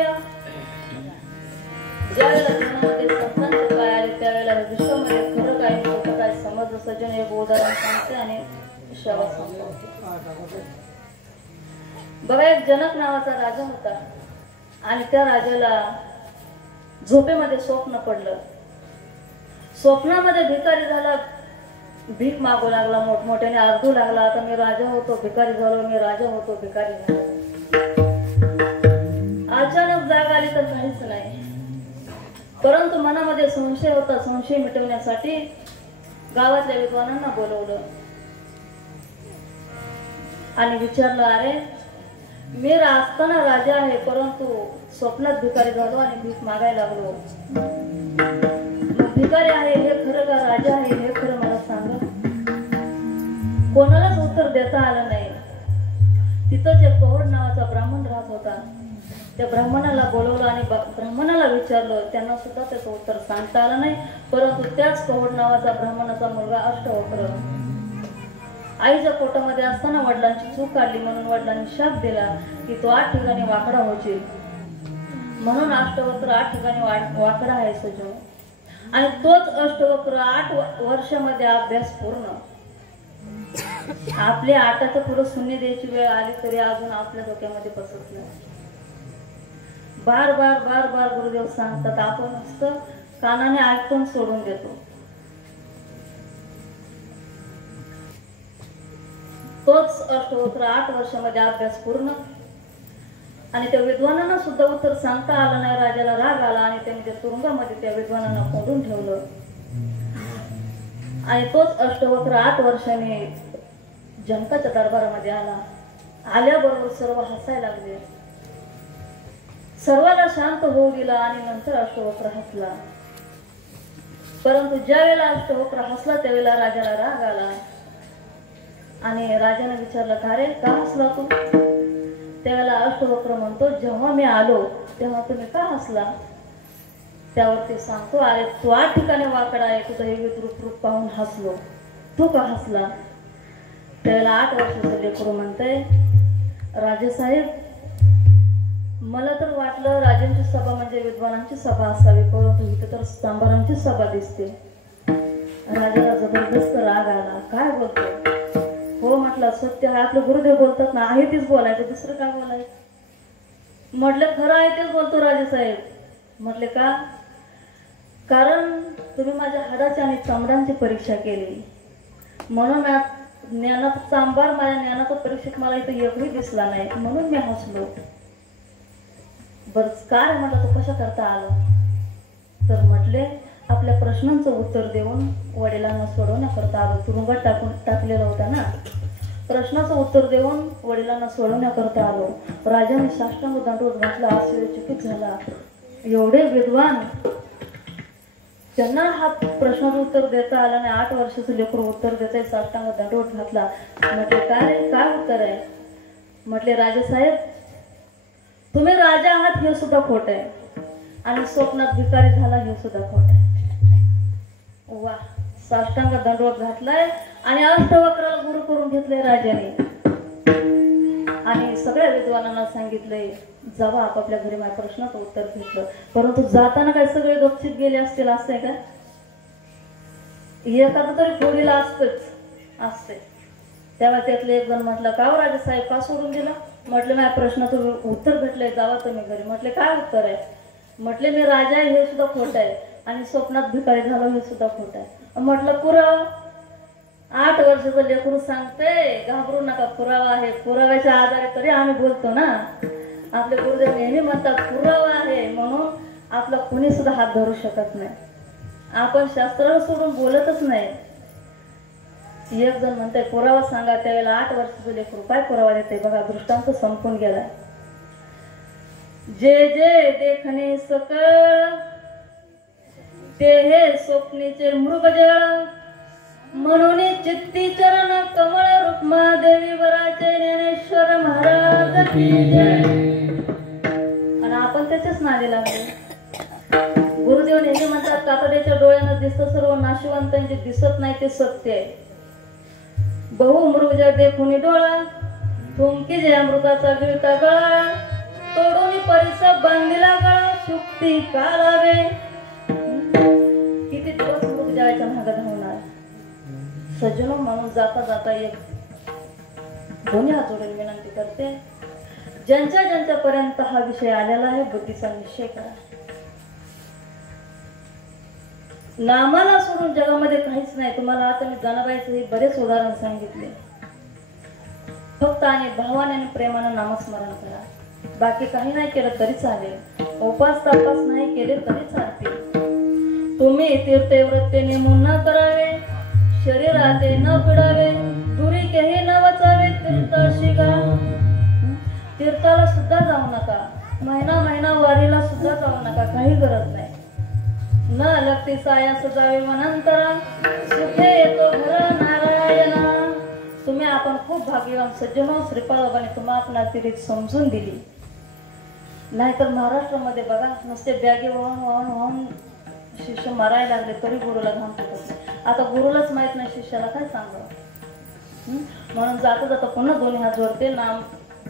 ज्यावेळेला जीवनामध्ये संतांचे पाय आले त्यावेळेला विश्वामध्ये खरं काय खोटं काय समज सजन हे उदाहरण सांगते आणि शेवा सांगते. बघा, एक जनक नावाचा राजा होता आणि त्या राजाला झोपेमध्ये स्वप्न पडलं. स्वप्नामध्ये भिकारी झाला, भीक मागू लागला, मोठमोठ्याने आरडू लागला, आता मी राजा होतो भिकारी झालो, मी राजा होतो भिकारी झालो. अचानक जाग आली तर काहीच नाही, परंतु मनामध्ये संशय होता. संशय मिटवण्यासाठी गावातल्या विद्वानांना बोलवलं आणि विचारलं, अरे मी असताना राजा आहे परंतु स्वप्नात भिकारी झालो आणि भीक मागायला लागलो. भिकारी आहे हे खरं का राजा आहे हे खरं मला सांगा. कोणालाच उत्तर देता आलं नाही. तिथंच एक कहोड नावाचा ब्राह्मण राहत होता. त्या ब्राह्मणाला बोलवलं आणि ब्राह्मणाला विचारलं. त्यांना सुद्धा त्याचं उत्तर सांगता आलं नाही. परंतु त्याच कहोड नावाचा ब्राह्मणाचा मुलगा अष्टवक्र आईच्या पोटामध्ये असताना वडिलांची चूक काढली म्हणून वडिलांनी शाप दिला की तो 8 ठिकाणी वाकडा होशील. म्हणून अष्टवक्र 8 ठिकाणी वाकडा आहे सजो. आणि तोच अष्टवक्र 8 वर्षामध्ये अभ्यास पूर्ण. आपल्या 8च्या पुढे शून्य द्यायची वेळ आली तरी अजून आपल्या डोक्यामध्ये बसत नाही. बार बार बार बार गुरुदेव सांगतात, आपण नुसतं कानाने ऐकून सोडून देतो. तोच अष्टवक्र 8 वर्षामध्ये अभ्यास पूर्ण. आणि त्या विद्वानांना सुद्धा उत्तर सांगता आलं नाही. राजाला राग आला आणि त्यांनी त्या तुरुंगामध्ये त्या विद्वानांना कोंडून ठेवलं. आणि तोच अष्टवक्र 8 वर्षांनी जनकाच्या दरबारामध्ये आला. आल्याबरोबर सर्व हसायला लागले. सर्वांना शांत होऊ दिला आणि नंतर अष्टवक्र हसला. परंतु ज्या वेळेला अष्टवक्र हसला त्यावेळेला राजाला राग आला आणि राजाने विचारलं, का रे का हसला तू? त्यावेळेला अष्टवक्र म्हणतो, जेव्हा मी आलो तेव्हा तुम्ही का हसला? त्यावरती सांगतो, अरे तू 8 ठिकाणी वाकडा आहे, तुझं हे विद्रूप पाहून हसलो, तू का हसला? त्यावेळेला 8 वर्षाचं लेकरू म्हणतंय, राजेसाहेब मला तर वाटलं राजांची सभा म्हणजे विद्वानांची सभा असावी, परंतु इथे तर सांबारांची सभा दिसते. राजाला जबरदस्त राग आला. काय बोलतो? हो म्हटलं, सत्य आहे, आपले गुरुदेव बोलतात ना, आहे तेच बोलायचं, दुसरं काय बोलायचं? म्हटलं खरं आहे तेच बोलतो राजेसाहेब. म्हटले का? कारण तुम्ही माझ्या हाडाची आणि चामड्यांची परीक्षा केली म्हणून ज्ञानात सांबार माझ्या ज्ञानाच्या परीक्षेत मला इथं एकही दिसला नाही म्हणून मी हसलो. बरंच काय म्हटलं, तो कशा करता आला? तर म्हटले आपल्या प्रश्नांचं उत्तर देऊन वडिलांना सोडवण्याकरता आलो. तुरुंगात टाकलेला होता ना, प्रश्नाचं उत्तर देऊन वडिलांना सोडवण्याकरता आलो. राजाने साष्टांग दंडवत घातला. आश्चर्यचकित झाला. एवढे विद्वान, त्यांना हा प्रश्नाचं उत्तर देता आला नाही. 8 वर्षाचं लेकरू उत्तर देत आहे, साष्टांग दंडवत घातला. म्हटले काय उत्तर आहे? म्हटले राजेसाहेब तुम्ही राजा आहात हे सुद्धा खोट आहे आणि स्वप्नात भिकारी झाला हे सुद्धा खोट आहे. वा, साष्टांग दंडवत घातलाय आणि अष्टवक्राला गुरु करून घेतलंय राजाने. आणि सगळ्या विद्वानांना सांगितलंय जावा आपापल्या घरी. माझ्या प्रश्नाचं उत्तर घेतलं. परंतु जाताना काय सगळे गपचित गेले असतील असते का? एखादं तरी खोडीला असते. तेव्हा त्यातले एक जण म्हटलं, का हो राजेसाहेब का सोडून दिला? म्हटलं माझ्या प्रश्नाचं उत्तर भेटलंय, जावा तुम्ही घरी. म्हटले काय उत्तर आहे? म्हटले मी राजा आहे हे सुद्धा खोट आहे आणि स्वप्नात भिकारी झालो हे सुद्धा खोट आहे. म्हटलं पुरावा? 8 वर्षाचं लेकरू सांगते, घाबरू नका, पुरावा आहे. पुराव्याच्या आधारे तरी आम्ही बोलतो ना. आपले गुरुदेव नेहमी म्हणतात पुरावा आहे म्हणून आपला कुणी सुद्धा हात धरू शकत नाही. आपण शास्त्राला सोडून बोलतच नाही. एक जण म्हणते पुरावा सांगा, त्यावेळेला 8 वर्षाचं लेकरू काय पुरावा देते बघा. दृष्टांत संपून गेला. जे जे देखणे सकळ ते हे स्वप्नीचे मृगजळ, म्हणून चित्ती चरण कमळ रुक्मा देवी वराचे ज्ञानेश्वर महाराज की जय. आणि आपण त्याच्याच नादी लागले. गुरुदेव नेहमी म्हणतात कातडीच्या डोळ्यानं दिसतं सर्व, नाशिवंतांचे दिसत नाही ते सत्य आहे. बहु मृगजळ देखुनी डोळा, थुंकी जे अमृताचा गिळता गळा, तोडून परिसा बांधिला गळा, शुक्ती का लावे. किती दिवस मृगजळाच्या मागे धावणार. सज्जनो, म्हणून जाता जाता एक दोन्ही हात जोडून विनंती करते, ज्यांच्या ज्यांच्या पर्यंत हा विषय आलेला आहे बुद्धीचा निश्चय करा. नामाला सोडून जगामध्ये काहीच नाही. तुम्हाला आता मी जनाबाईचं हे बरेच उदाहरण सांगितले. फक्त आणि भावाने आणि प्रेमानं नामस्मरण करा. बाकी काही नाही केलं तरी चालेल. उपास तापास नाही केले तरी चालतील. तुम्ही तीर्थव्रते नेमून न करावे, शरीराते न पिडावे, दुरी केही न वचावे, तीर्थाशी गा. तीर्थाला सुद्धा जाऊ नका. महिना महिना वारीला सुद्धा जाऊ नका. काही गरज नाही. न लगती सायास जावे मनांतरा, सुखे येतो घर नारायणा. तुम्ही आपण खूप भाग्यवान सज्जनो. श्रीपाद बाबांनी तुम्हाला आपणाची रीत समजून दिली. नाहीतर महाराष्ट्रामध्ये बघा नुसते बॅगे वाहून वाहून वाहून शिष्य मारायला लागले तरी गुरुला घाम फुटत नाही. आता गुरुलाच माहित नाही शिष्याला काय सांगावं. म्हणून जाता जाता पुन्हा दोन्ही हात जोडते. नाम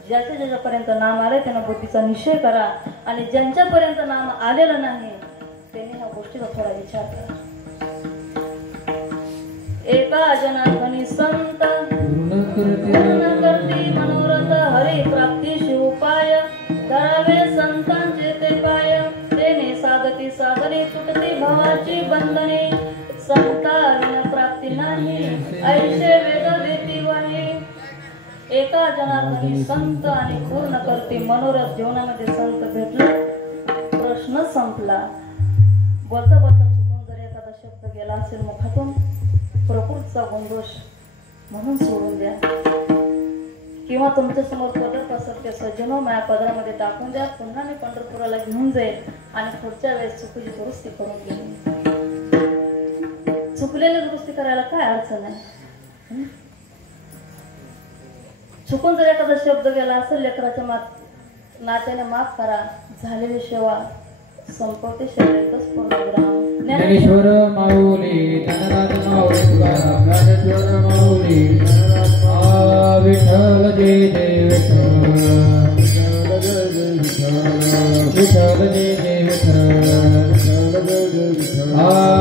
ज्याच्या ज्याच्यापर्यंत नाम आले त्यांना बुद्धीचा निश्चय करा. आणि ज्यांच्यापर्यंत नाम आलेलं नाही त्यांनी ह्या गोष्टीचा थोडा विचार करा. एका जनार्दनी संत पूर्ण करती मनोरथ, हरी प्राप्तीशी उपाय करावे संतांचे ते पाय. तेने साधती साधने तुटती भवाची बंधने, संता विना प्राप्ती नाही ऐशे वेद देती वाणी. एका जनार्दनी संत आणि पूर्ण करती मनोरथ. जीवनामध्ये संत भेटला प्रश्न संपला. बोलता बोलता चुकून जर एखादा शब्द गेला असेल मुखातून, प्रकृतीचा गोंधोष म्हणून सोडून द्या. किंवा तुमच्या समोर पदक असेल ते सज्जनो माझ्या पदरामध्ये टाकून द्या. पुन्हा मी पंढरपुराला घेऊन जाईल आणि पुढच्या वेळेस चुकीची दुरुस्ती करून घेईन. चुकलेली दुरुस्ती करायला काय अडचण आहे. चुकून जर एखादा शब्द गेला असेल लेकराच्या नात्याने माफ करा. झालेली सेवा संपवते शरीरातच पूर्णविराम. ज्ञानेश्वर माऊली ज्ञानराज माऊली तुकाराम ज्ञानेश्वर माऊली विठ्ठल जय जय विठ्ठल विठ्ठल जय जय विठ्ठल.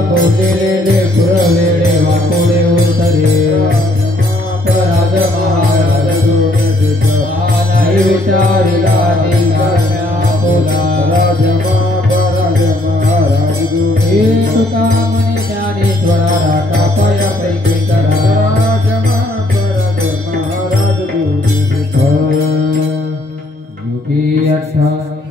पोचलेले पुरवेळे वाकोडे उतरे राज महाराज नाही विचारिला तुका मनी ज्ञानेश्वरा राखा पाया पैकी करा महाराज युगी 18